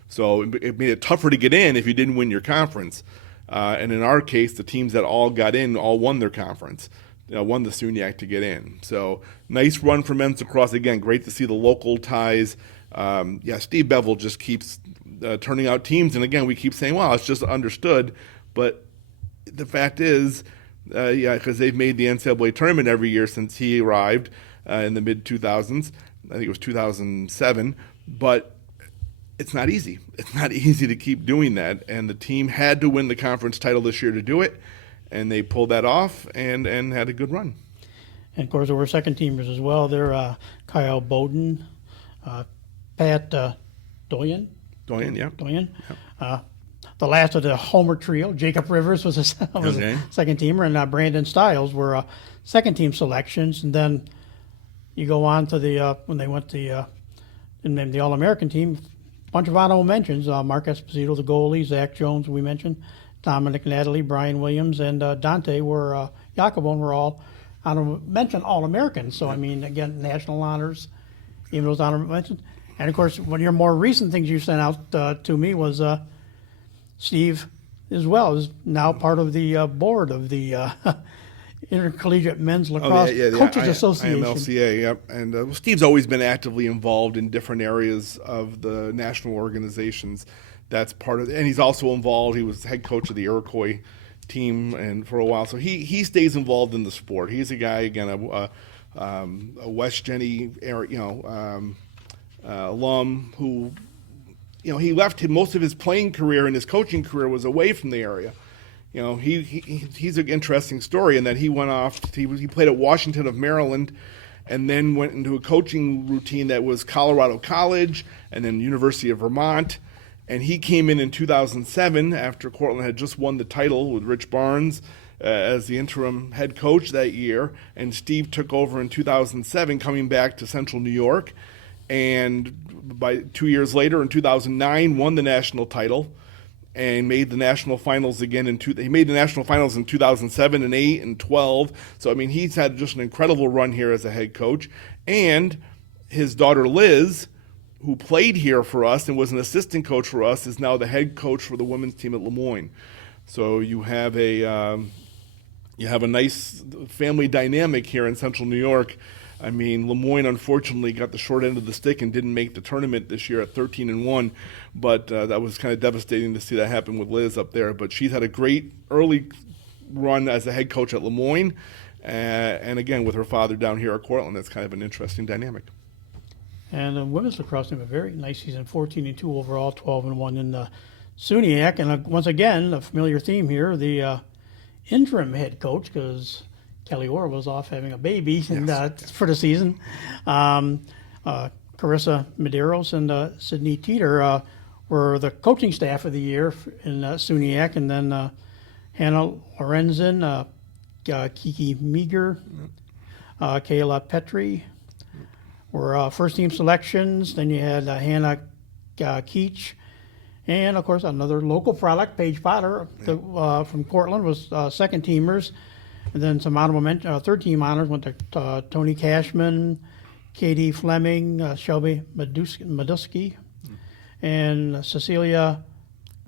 So it made it tougher to get in if you didn't win your conference. And in our case, the teams that all got in all won their conference, won the SUNYAC to get in. So nice run for men's lacrosse. Again, great to see the local ties. Steve Bevel just keeps turning out teams. And again, we keep saying, well, it's just understood. But the fact is, because they've made the NCAA tournament every year since he arrived in the mid-2000s. I think it was 2007. But it's not easy. It's not easy to keep doing that, and the team had to win the conference title this year to do it, and they pulled that off and had a good run. And of course, there were second teamers as well. They're Kyle Bowden, Pat Doyen. Doyen, yeah. Doyen. Yeah. The last of the Homer trio, Jacob Rivers was a second teamer, and Brandon Stiles were second team selections. And then you go on to the when they went to the All-American team. Bunch of honorable mentions: Mark Esposito, the goalie; Zach Jones, we mentioned; Dominic Natalie, Brian Williams, and Dante Jacobone were all honorable mention All-Americans. So I mean, again, national honors, even those honorable mentions. And of course, one of your more recent things you sent out to me was Steve as well, is now part of the board of the Intercollegiate Men's Lacrosse Coaches Association. IMLCA, yep. And Steve's always been actively involved in different areas of the national organizations. That's part of, and he's also involved. He was head coach of the Iroquois team, and for a while, so he stays involved in the sport. He's a guy, again, a West Jenny area, alum who, he left most of his playing career and his coaching career was away from the area. He's an interesting story in that he went off. He played at Washington of Maryland, and then went into a coaching routine that was Colorado College and then University of Vermont. And he came in 2007 after Cortland had just won the title with Rich Barnes as the interim head coach that year. And Steve took over in 2007, coming back to Central New York. And by 2 years later, in 2009, won the national title and made the national finals again. He made the national finals in 2007 and 8 and 12. So, I mean, he's had just an incredible run here as a head coach. And his daughter Liz, who played here for us and was an assistant coach for us, is now the head coach for the women's team at Lemoyne. So you have a nice family dynamic here in Central New York. I mean, Lemoyne unfortunately got the short end of the stick and didn't make the tournament this year at 13-1, but that was kind of devastating to see that happen with Liz up there. But she's had a great early run as a head coach at Lemoyne, and again with her father down here at Cortland. That's kind of an interesting dynamic. And the women's lacrosse team, a very nice season, 14-2 overall, 12-1 in the SUNYAC. And once again, a familiar theme here, the interim head coach, because Kelly Orr was off having a baby for the season. Carissa Medeiros and Sydney Teeter were the coaching staff of the year in SUNYAC. And then Hannah Lorenzen, Kiki Meager, Kayla Petrie were first team selections. Then you had Hannah Keach, and of course another local product, Paige Potter from Cortland, was second teamers. And then some honorable mention, third team honors went to Tony Cashman, Katie Fleming, Shelby Madusky, and Cecilia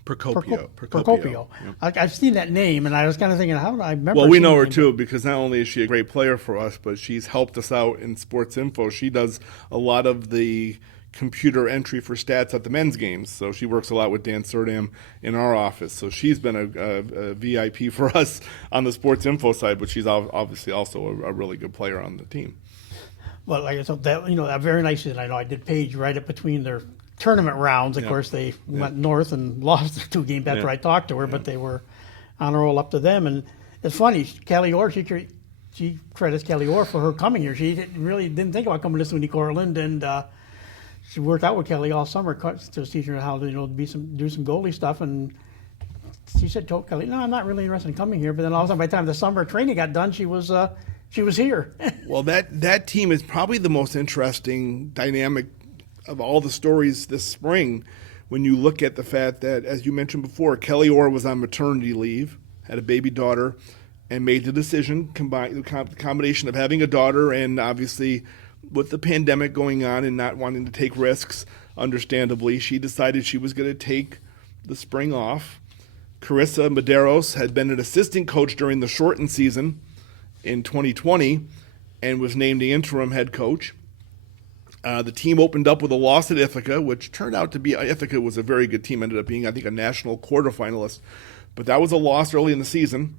Procopio. Yep. I've seen that name, and I was kind of thinking, how do I remember? Well, we know her too, because not only is she a great player for us, but she's helped us out in sports info. She does a lot of the computer entry for stats at the men's games, so she works a lot with Dan Surdam in our office. So she's been a VIP for us on the sports info side, but she's obviously also a really good player on the team. Well, like I said, that very nice season. I know I did Paige right up between their tournament rounds. Of course, they went north and lost their 2 games after I talked to her, but they were on a roll up to them. And it's funny, Kelly Orr, she credits Kelly Orr for her coming here. She really didn't think about coming to SUNY Cortland, and she worked out with Kelly all summer, just teaching her how to do some goalie stuff. And she told Kelly, "No, I'm not really interested in coming here." But then all of a sudden, by the time the summer training got done, she was here. Well, that team is probably the most interesting dynamic of all the stories this spring, when you look at the fact that, as you mentioned before, Kelly Orr was on maternity leave, had a baby daughter, and made the decision, the combination of having a daughter and obviously with the pandemic going on and not wanting to take risks, understandably, she decided she was going to take the spring off. Carissa Medeiros had been an assistant coach during the shortened season in 2020 and was named the interim head coach. The team opened up with a loss at Ithaca, which turned out to be, Ithaca was a very good team, ended up being, I think, a national quarterfinalist. But that was a loss early in the season.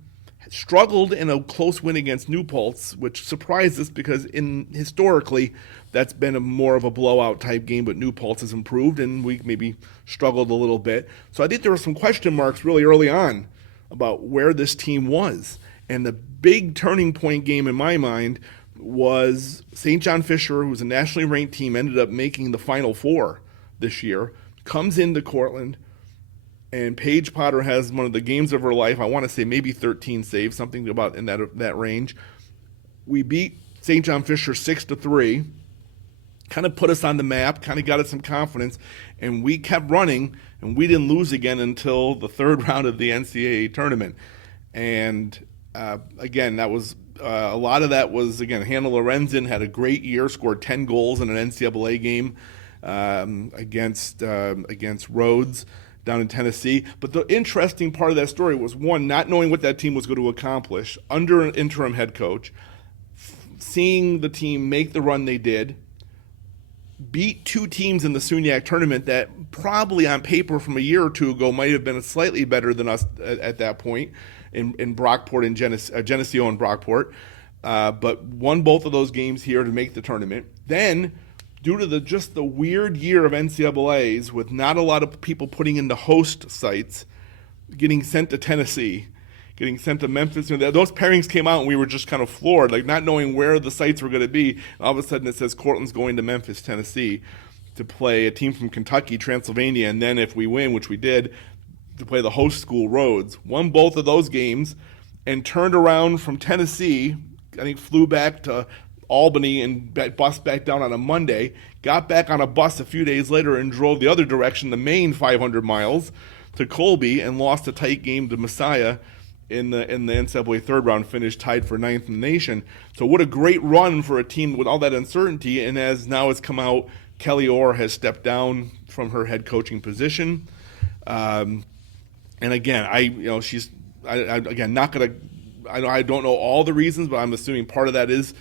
Struggled in a close win against New Paltz, which surprised us because historically that's been more of a blowout type game, but New Paltz has improved and we maybe struggled a little bit. So I think there were some question marks really early on about where this team was. And the big turning point game in my mind was St. John Fisher, who was a nationally ranked team, ended up making the Final Four this year, comes into Cortland, and Paige Potter has one of the games of her life. I want to say maybe 13 saves, something about in that range. We beat St. John Fisher 6-3, kind of put us on the map, kind of got us some confidence, and we kept running, and we didn't lose again until the third round of the NCAA tournament. And again, that was a lot of that was, again, Hannah Lorenzen had a great year, scored 10 goals in an NCAA game against Rhodes. down in Tennessee. But the interesting part of that story was, one, not knowing what that team was going to accomplish under an interim head coach, seeing the team make the run they did, beat two teams in the SUNYAC tournament that probably on paper from a year or two ago might have been slightly better than us at that point in Brockport and Geneseo and Brockport, but won both of those games here to make the tournament. Then, due to the weird year of NCAAs with not a lot of people putting into host sites, getting sent to Tennessee, getting sent to Memphis, those pairings came out and we were just kind of floored, like not knowing where the sites were going to be. All of a sudden it says Cortland's going to Memphis, Tennessee to play a team from Kentucky, Transylvania, and then if we win, which we did, to play the host school Rhodes. Won both of those games and turned around from Tennessee, I think flew back to Albany and bus back down on a Monday, got back on a bus a few days later and drove the other direction, the main 500 miles, to Colby and lost a tight game to Messiah in the NCAA third round, finished tied for ninth in the nation. So what a great run for a team with all that uncertainty. And as now it's come out, Kelly Orr has stepped down from her head coaching position. And again, I don't know all the reasons, but I'm assuming part of that is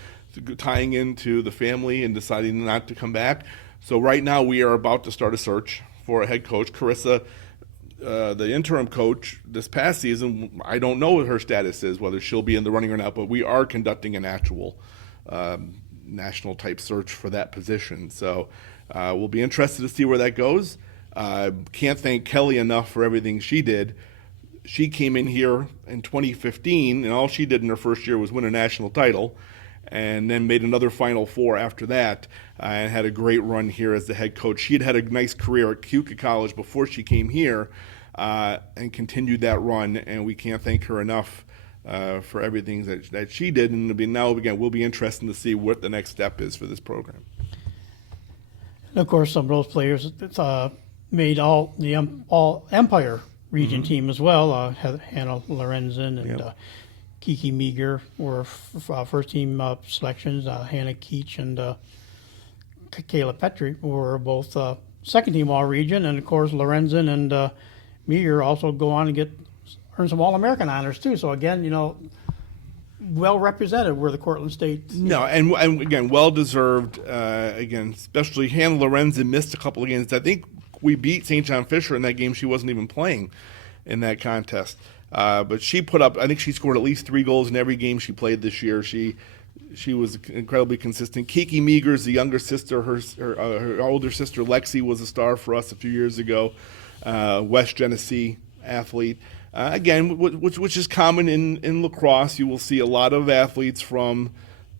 tying into the family and deciding not to come back. So right now we are about to start a search for a head coach. Carissa, the interim coach this past season, I don't know what her status is, whether she'll be in the running or not, but we are conducting an actual national type search for that position. So we'll be interested to see where that goes. Can't thank Kelly enough for everything she did. She came in here in 2015, and all she did in her first year was win a national title, and then made another Final Four after that, and had a great run here as the head coach. She had a nice career at Keuka College before she came here, and continued that run, and we can't thank her enough for everything that she did. And we'll be interested to see what the next step is for this program. And of course, some of those players made all Empire region team as well. Hannah Lorenzen and Kiki Meager were first team selections. Hannah Keach and Kayla Petrie were both second team all region, and of course Lorenzen and Meager also go on and earn some All-American honors too. So again, well represented were the Cortland State. And again, well deserved. Again, especially Hannah Lorenzen missed a couple of games. I think we beat St. John Fisher in that game. She wasn't even playing in that contest. But she put up, I think she scored at least 3 goals in every game she played this year. She was incredibly consistent. Kiki Meagers, the younger sister, her older sister Lexi was a star for us a few years ago. West Genesee athlete. Again, which is common in lacrosse. You will see a lot of athletes from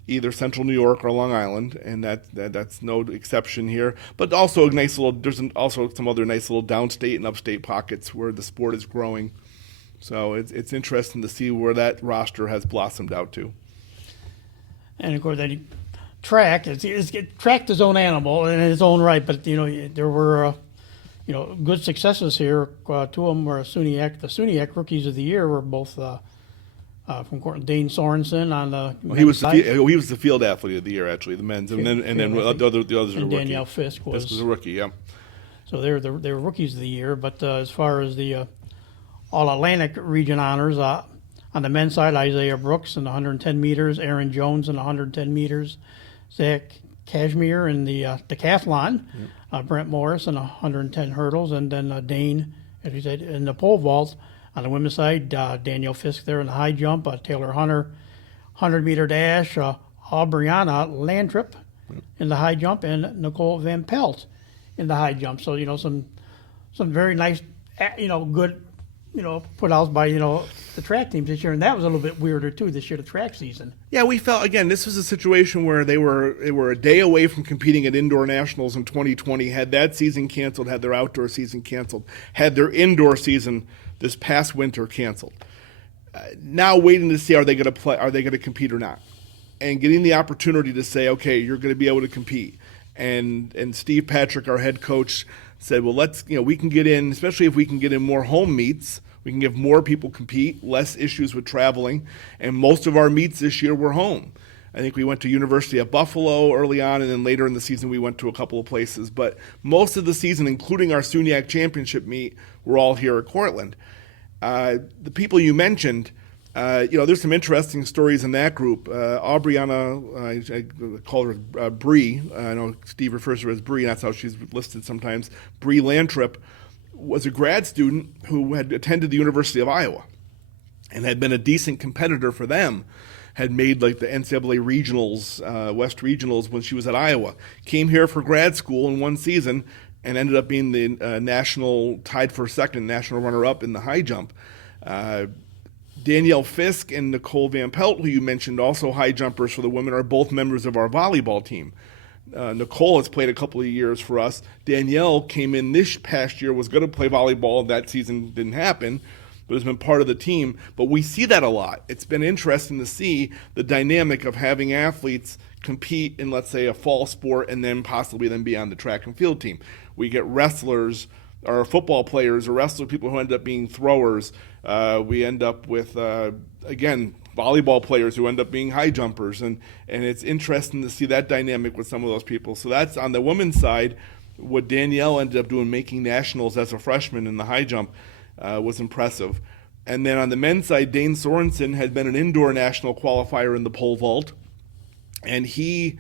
either Central New York or Long Island, and that's no exception here. But also there's also some other nice little downstate and upstate pockets where the sport is growing. So it's interesting to see where that roster has blossomed out to. And of course, track track's his own animal in its own right, but there were good successes here. 2 of them were SUNYAC. The SUNYAC rookies of the year were both from Cortland. Dane Sorensen on the he was the field athlete of the year, actually, the men's, and then the others are rookie. Danielle Fisk was a rookie, yeah. So they were rookies of the year. But as far as the All-Atlantic region honors, on the men's side, Isaiah Brooks in the 110 meters, Aaron Jones in the 110 meters, Zach Cashmere in the decathlon, Brent Morris in the 110 hurdles, and then Dane, as you said, in the pole vault. On the women's side, Danielle Fisk there in the high jump, Taylor Hunter, 100-meter dash, Aubriana Landtrip in the high jump, and Nicole Van Pelt in the high jump. So, some very nice, good, put out by, the track teams this year. And that was a little bit weirder, too, this year, the track season. Yeah, we felt, again, this was a situation where they were a day away from competing at indoor nationals in 2020, had that season canceled, had their outdoor season canceled, had their indoor season this past winter canceled. Now waiting to see, are they going to play, are they going to compete or not? And getting the opportunity to say, okay, you're going to be able to compete. And Steve Patrick, our head coach, said, well, we can get in, especially if we can get in more home meets, we can give more people compete, less issues with traveling, and most of our meets this year were home. I think we went to University of Buffalo early on, and then later in the season we went to a couple of places. But most of the season, including our SUNYAC championship meet, were all here at Cortland. The people you mentioned, there's some interesting stories in that group. Aubriana, I call her Bree. I know Steve refers to her as Bree, and that's how she's listed sometimes. Bree Lantrip was a grad student who had attended the University of Iowa and had been a decent competitor for them. Had made like the NCAA regionals, West regionals when she was at Iowa. Came here for grad school in one season and ended up being the national, tied for second, national runner-up in the high jump. Danielle Fisk and Nicole Van Pelt, who you mentioned, also high jumpers for the women, are both members of our volleyball team. Nicole has played a couple of years for us. Danielle came in this past year, was going to play volleyball. That season didn't happen, but has been part of the team. But we see that a lot. It's been interesting to see the dynamic of having athletes compete in, let's say, a fall sport and then possibly then be on the track and field team. We get wrestlers or football players or wrestlers, people who end up being throwers. We end up with, again, volleyball players who end up being high jumpers. And it's interesting to see that dynamic with some of those people. So that's on the women's side. What Danielle ended up doing, making nationals as a freshman in the high jump, was impressive. And then on the men's side, Dane Sorensen had been an indoor national qualifier in the pole vault, and he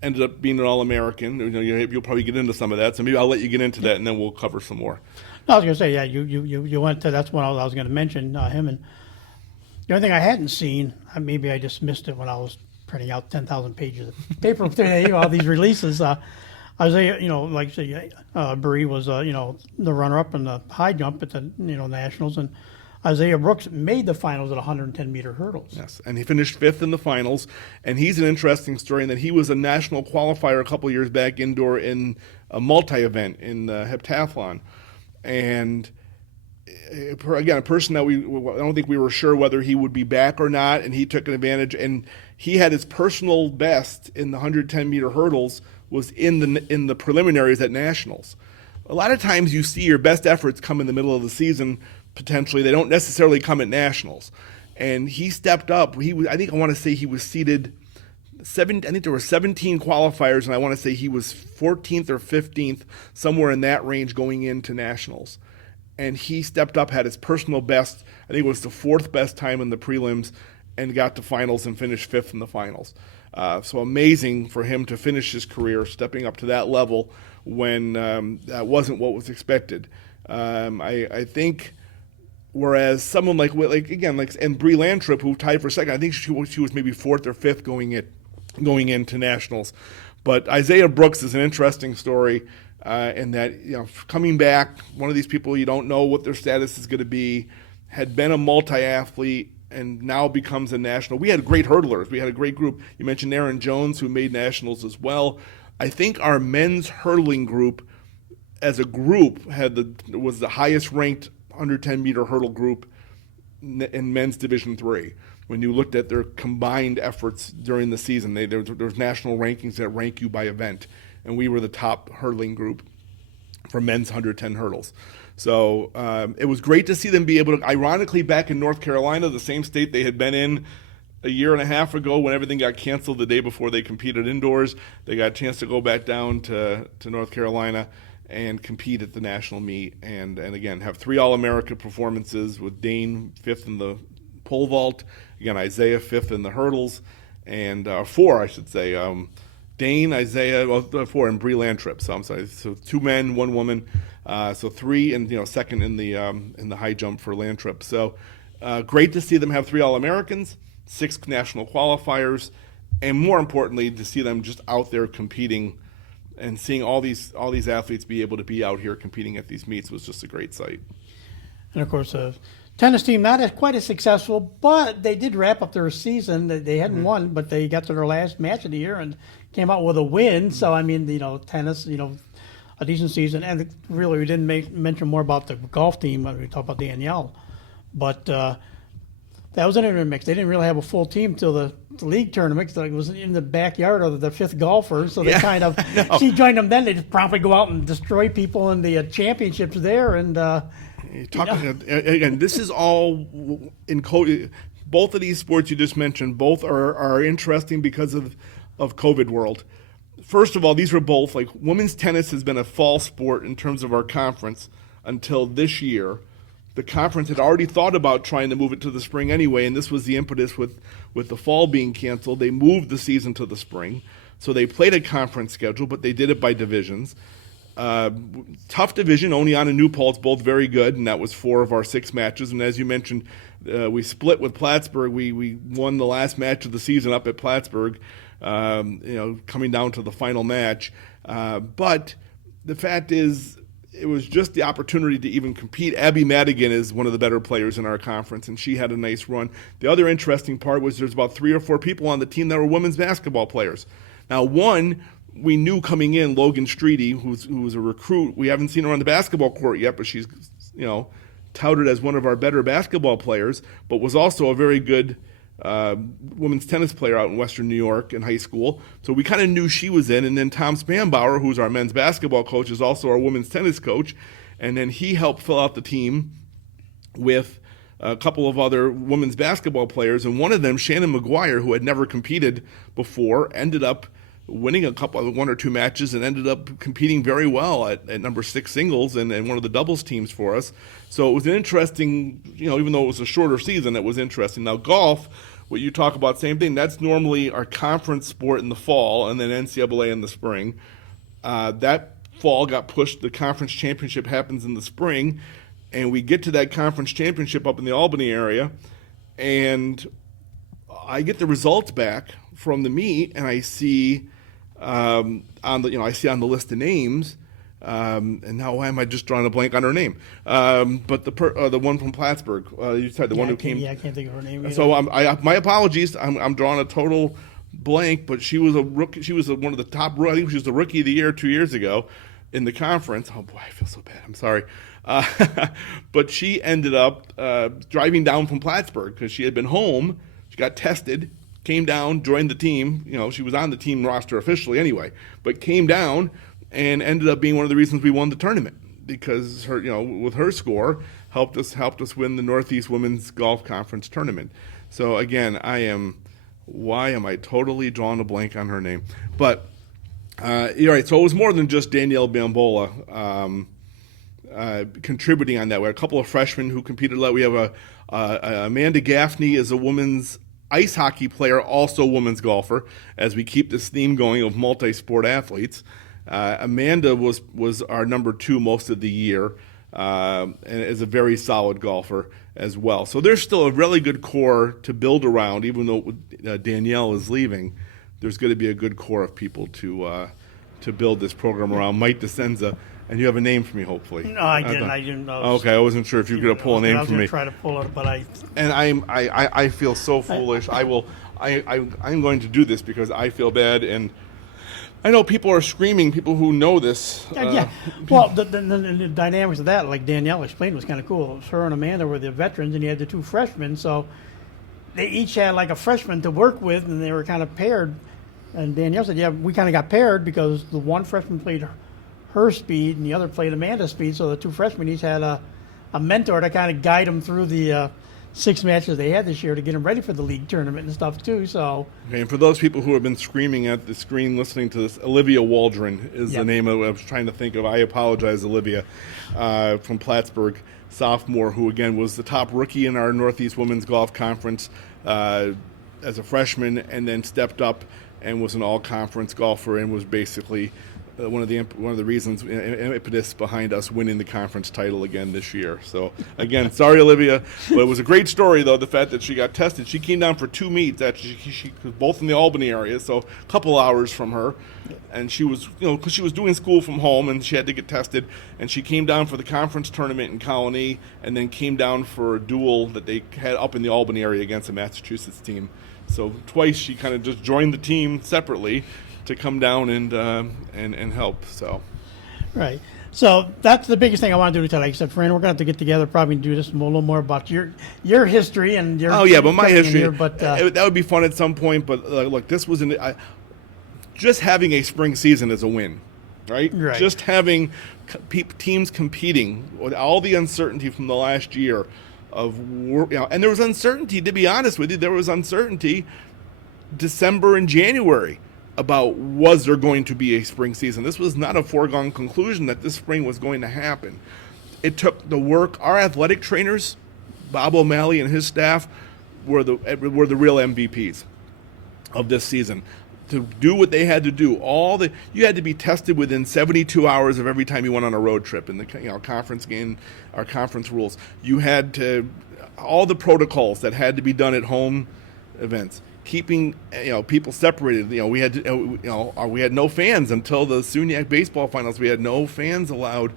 ended up being an All-American. You'll probably get into some of that, so maybe I'll let you get into that, and then we'll cover some more. No, I was going to say, yeah, you went to, that's what I was going to mention, him. And the only thing I hadn't seen, maybe I just missed it when I was printing out 10,000 pages of paper today, all these releases. Isaiah, like I say, Bree was, the runner-up in the high jump at the, nationals, and Isaiah Brooks made the finals at 110-meter hurdles. Yes, and he finished fifth in the finals, and he's an interesting story in that he was a national qualifier a couple of years back indoor in a multi-event in the heptathlon, and again, a person that I don't think we were sure whether he would be back or not, and he took an advantage, and he had his personal best in the 110-meter hurdles was in the preliminaries at nationals. A lot of times you see your best efforts come in the middle of the season. Potentially, they don't necessarily come at nationals, and he stepped up. I want to say he was seeded I think there were 17 qualifiers, and I want to say he was 14th or 15th, somewhere in that range, going into nationals. And he stepped up, had his personal best. I think it was the fourth best time in the prelims, and got to finals and finished fifth in the finals. So amazing for him to finish his career stepping up to that level when that wasn't what was expected. I think, whereas someone like and Bree Lantrip, who tied for second, I think she was maybe fourth or fifth going into nationals. But Isaiah Brooks is an interesting story in that coming back, one of these people you don't know what their status is going to be, had been a multi-athlete, and now becomes a national. We had great hurdlers. We had a great group. You mentioned Aaron Jones, who made nationals as well. I think our men's hurdling group, as a group, was the highest ranked 110-meter hurdle group in men's Division III. When you looked at their combined efforts during the season, there's national rankings that rank you by event, and we were the top hurdling group for men's 110 hurdles. So it was great to see them be able to, ironically, back in North Carolina, the same state they had been in a year and a half ago when everything got canceled the day before they competed indoors. They got a chance to go back down to North Carolina and compete at the national meet and again, have 3 All-America performances with Dane fifth in the pole vault, again, Isaiah fifth in the hurdles, and 4, I should say. Dane, Isaiah, 4, and Bree Lantrip. So I'm sorry. So 2 men, 1 woman. So 3, and second in the high jump for Lantrip. So great to see them have 3 All-Americans, 6 national qualifiers, and more importantly, to see them just out there competing and seeing all these athletes be able to be out here competing at these meets was just a great sight. And of course, tennis team not quite as successful, but they did wrap up their season. They hadn't won, but they got to their last match of the year and came out with a win. So I mean, tennis, a decent season. And really, we didn't mention more about the golf team when we talked about Danielle, but that was an intermix. They didn't really have a full team till the league tournament. So it was in the backyard of the 5th golfers. So they kind of, she joined them then. They just promptly go out and destroy people in the championships there. And Again, this is all both of these sports you just mentioned, both are interesting because of COVID world. First of all, these were both, like, women's tennis has been a fall sport in terms of our conference until this year. The conference had already thought about trying to move it to the spring anyway, and this was the impetus with the fall being canceled. They moved the season to the spring. So they played a conference schedule, but they did it by divisions. Tough division. Oneonta and New Paltz both very good, and that was 4 of our 6 matches. And as you mentioned, we split with Plattsburgh. We won the last match of the season up at Plattsburgh, coming down to the final match. But the fact is, it was just the opportunity to even compete. Abby Madigan is one of the better players in our conference, and she had a nice run. The other interesting part was there's about 3 or 4 people on the team that were women's basketball players. Now, one we knew coming in, Logan Streety, who's a recruit. We haven't seen her on the basketball court yet, but she's touted as one of our better basketball players, but was also a very good women's tennis player out in Western New York in high school. So we kind of knew she was in. And then Tom Spanbauer, who's our men's basketball coach, is also our women's tennis coach. And then he helped fill out the team with a couple of other women's basketball players. And one of them, Shannon McGuire, who had never competed before, ended up winning 1 or 2 matches and ended up competing very well at number 6 singles and one of the doubles teams for us. So it was an interesting, even though it was a shorter season, it was interesting. Now golf, what you talk about, same thing. That's normally our conference sport in the fall and then NCAA in the spring. That fall got pushed. The conference championship happens in the spring, and we get to that conference championship up in the Albany area, and I get the results back from the meet, and I see on the list of names, and now why am I just drawing a blank on her name? But the one from Plattsburgh, you said one who came. Yeah, I can't think of her name either. So my apologies. I'm drawing a total blank, but she was a rookie. She was one of the top. I think she was the rookie of the year 2 years ago in the conference. Oh boy, I feel so bad. I'm sorry. But she ended up driving down from Plattsburgh because she had been home. She got tested. Came down, joined the team. She was on the team roster officially anyway, but came down and ended up being one of the reasons we won the tournament because her, with her score, helped us win the Northeast Women's Golf Conference tournament. So again, why am I totally drawing a blank on her name? But you're right. So it was more than just Danielle Bambola contributing on that. We had a couple of freshmen who competed a lot. We have Amanda Gaffney is a women's ice hockey player, also women's golfer, as we keep this theme going of multi-sport athletes. Amanda was our number 2 most of the year and is a very solid golfer as well. So there's still a really good core to build around, even though Danielle is leaving. There's going to be a good core of people to build this program around. Mike DeSenza, and you have a name for me, hopefully. No, I didn't know. Okay, I wasn't sure if you were going to pull a name for me. I was going to try to pull it, but I. And I feel so foolish. I'm going to do this because I feel bad, and I know people are screaming. People who know this. Yeah. Well, the dynamics of that, like Danielle explained, was kind of cool. It was her and Amanda were the veterans, and you had the 2 freshmen, so they each had like a freshman to work with, and they were kind of paired. And Danielle said, "Yeah, we kind of got paired because the one freshman played her speed and the other played Amanda's speed, so the 2 freshmen each had a mentor to kind of guide them through the 6 matches they had this year to get them ready for the league tournament and stuff too." So, okay, and for those people who have been screaming at the screen listening to this, Olivia Waldron is the name I was trying to think of. I apologize, Olivia, from Plattsburgh, sophomore, who again was the top rookie in our Northeast Women's Golf Conference as a freshman, and then stepped up and was an all-conference golfer and was basically one of the reasons, impetus behind us winning the conference title again this year. So again, sorry Olivia, but it was a great story though. The fact that she got tested, she came down for 2 meets. Actually, she was both in the Albany area, so a couple hours from her, and she was, because she was doing school from home and she had to get tested, and she came down for the conference tournament in Colony, and then came down for a duel that they had up in the Albany area against a Massachusetts team. So twice she kind of just joined the team separately to come down and help. So, right. So that's the biggest thing I want to do today. Like I said, Fran, we're going to have to get together, probably do this a little more about your history and your. Oh yeah, but my history. Here, but that would be fun at some point. But look, this was just having a spring season is a win, right? Right. Just having teams competing with all the uncertainty from the last year. and there was uncertainty. To be honest with you, there was uncertainty December and January about was there going to be a spring season. This was not a foregone conclusion that this spring was going to happen. It took the work. Our athletic trainers, Bob O'Malley and his staff, were the real MVPs of this season. To do what they had to do, you had to be tested within 72 hours of every time you went on a road trip in the conference game, our conference rules. You had to all the protocols that had to be done at home events, keeping people separated. We had we had no fans until the SUNYAC baseball finals. We had no fans allowed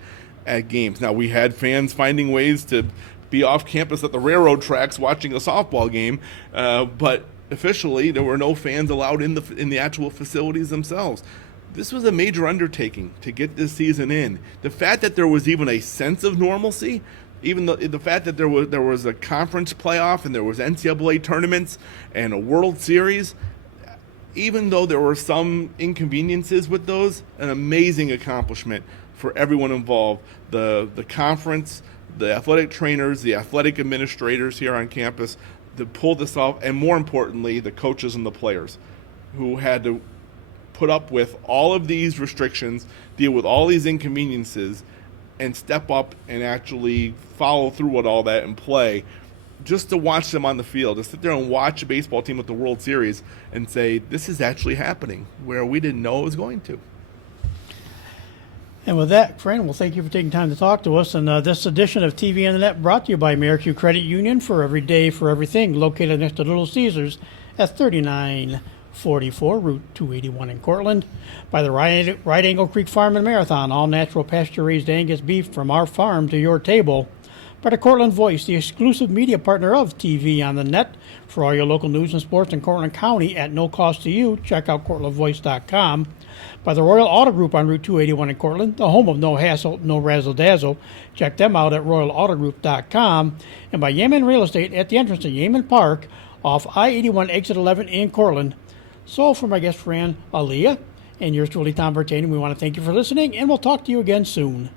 at games. Now we had fans finding ways to be off campus at the railroad tracks watching a softball game, but officially there were no fans allowed in the actual facilities themselves. This was a major undertaking to get this season in. The fact that there was even a sense of normalcy, even the fact that there was a conference playoff and there was NCAA tournaments and a World Series, even though there were some inconveniences with those, an amazing accomplishment for everyone involved. The conference, the athletic trainers, the athletic administrators here on campus, to pull this off, and more importantly, the coaches and the players who had to put up with all of these restrictions, deal with all these inconveniences, and step up and actually follow through with all that and play. Just to watch them on the field, to sit there and watch a baseball team with the World Series and say, this is actually happening, where we didn't know it was going to. And with that, Fran, well, thank you for taking time to talk to us. And this edition of TV on the Net brought to you by American Credit Union, for every day, for everything, located next to Little Caesars at 3944 Route 281 in Cortland. By the Right Angle Creek Farm and Marathon, all natural pasture-raised Angus beef from our farm to your table. By the Cortland Voice, the exclusive media partner of TV on the Net, for all your local news and sports in Cortland County at no cost to you. Check out CortlandVoice.com. By the Royal Auto Group on Route 281 in Cortland, the home of no hassle, no razzle-dazzle. Check them out at RoyalAutoGroup.com. And by Yemen Real Estate at the entrance to Yemen Park off I-81 Exit 11 in Cortland. So for my guest Fran Elia and yours truly, Tom Vartanian, we want to thank you for listening, and we'll talk to you again soon.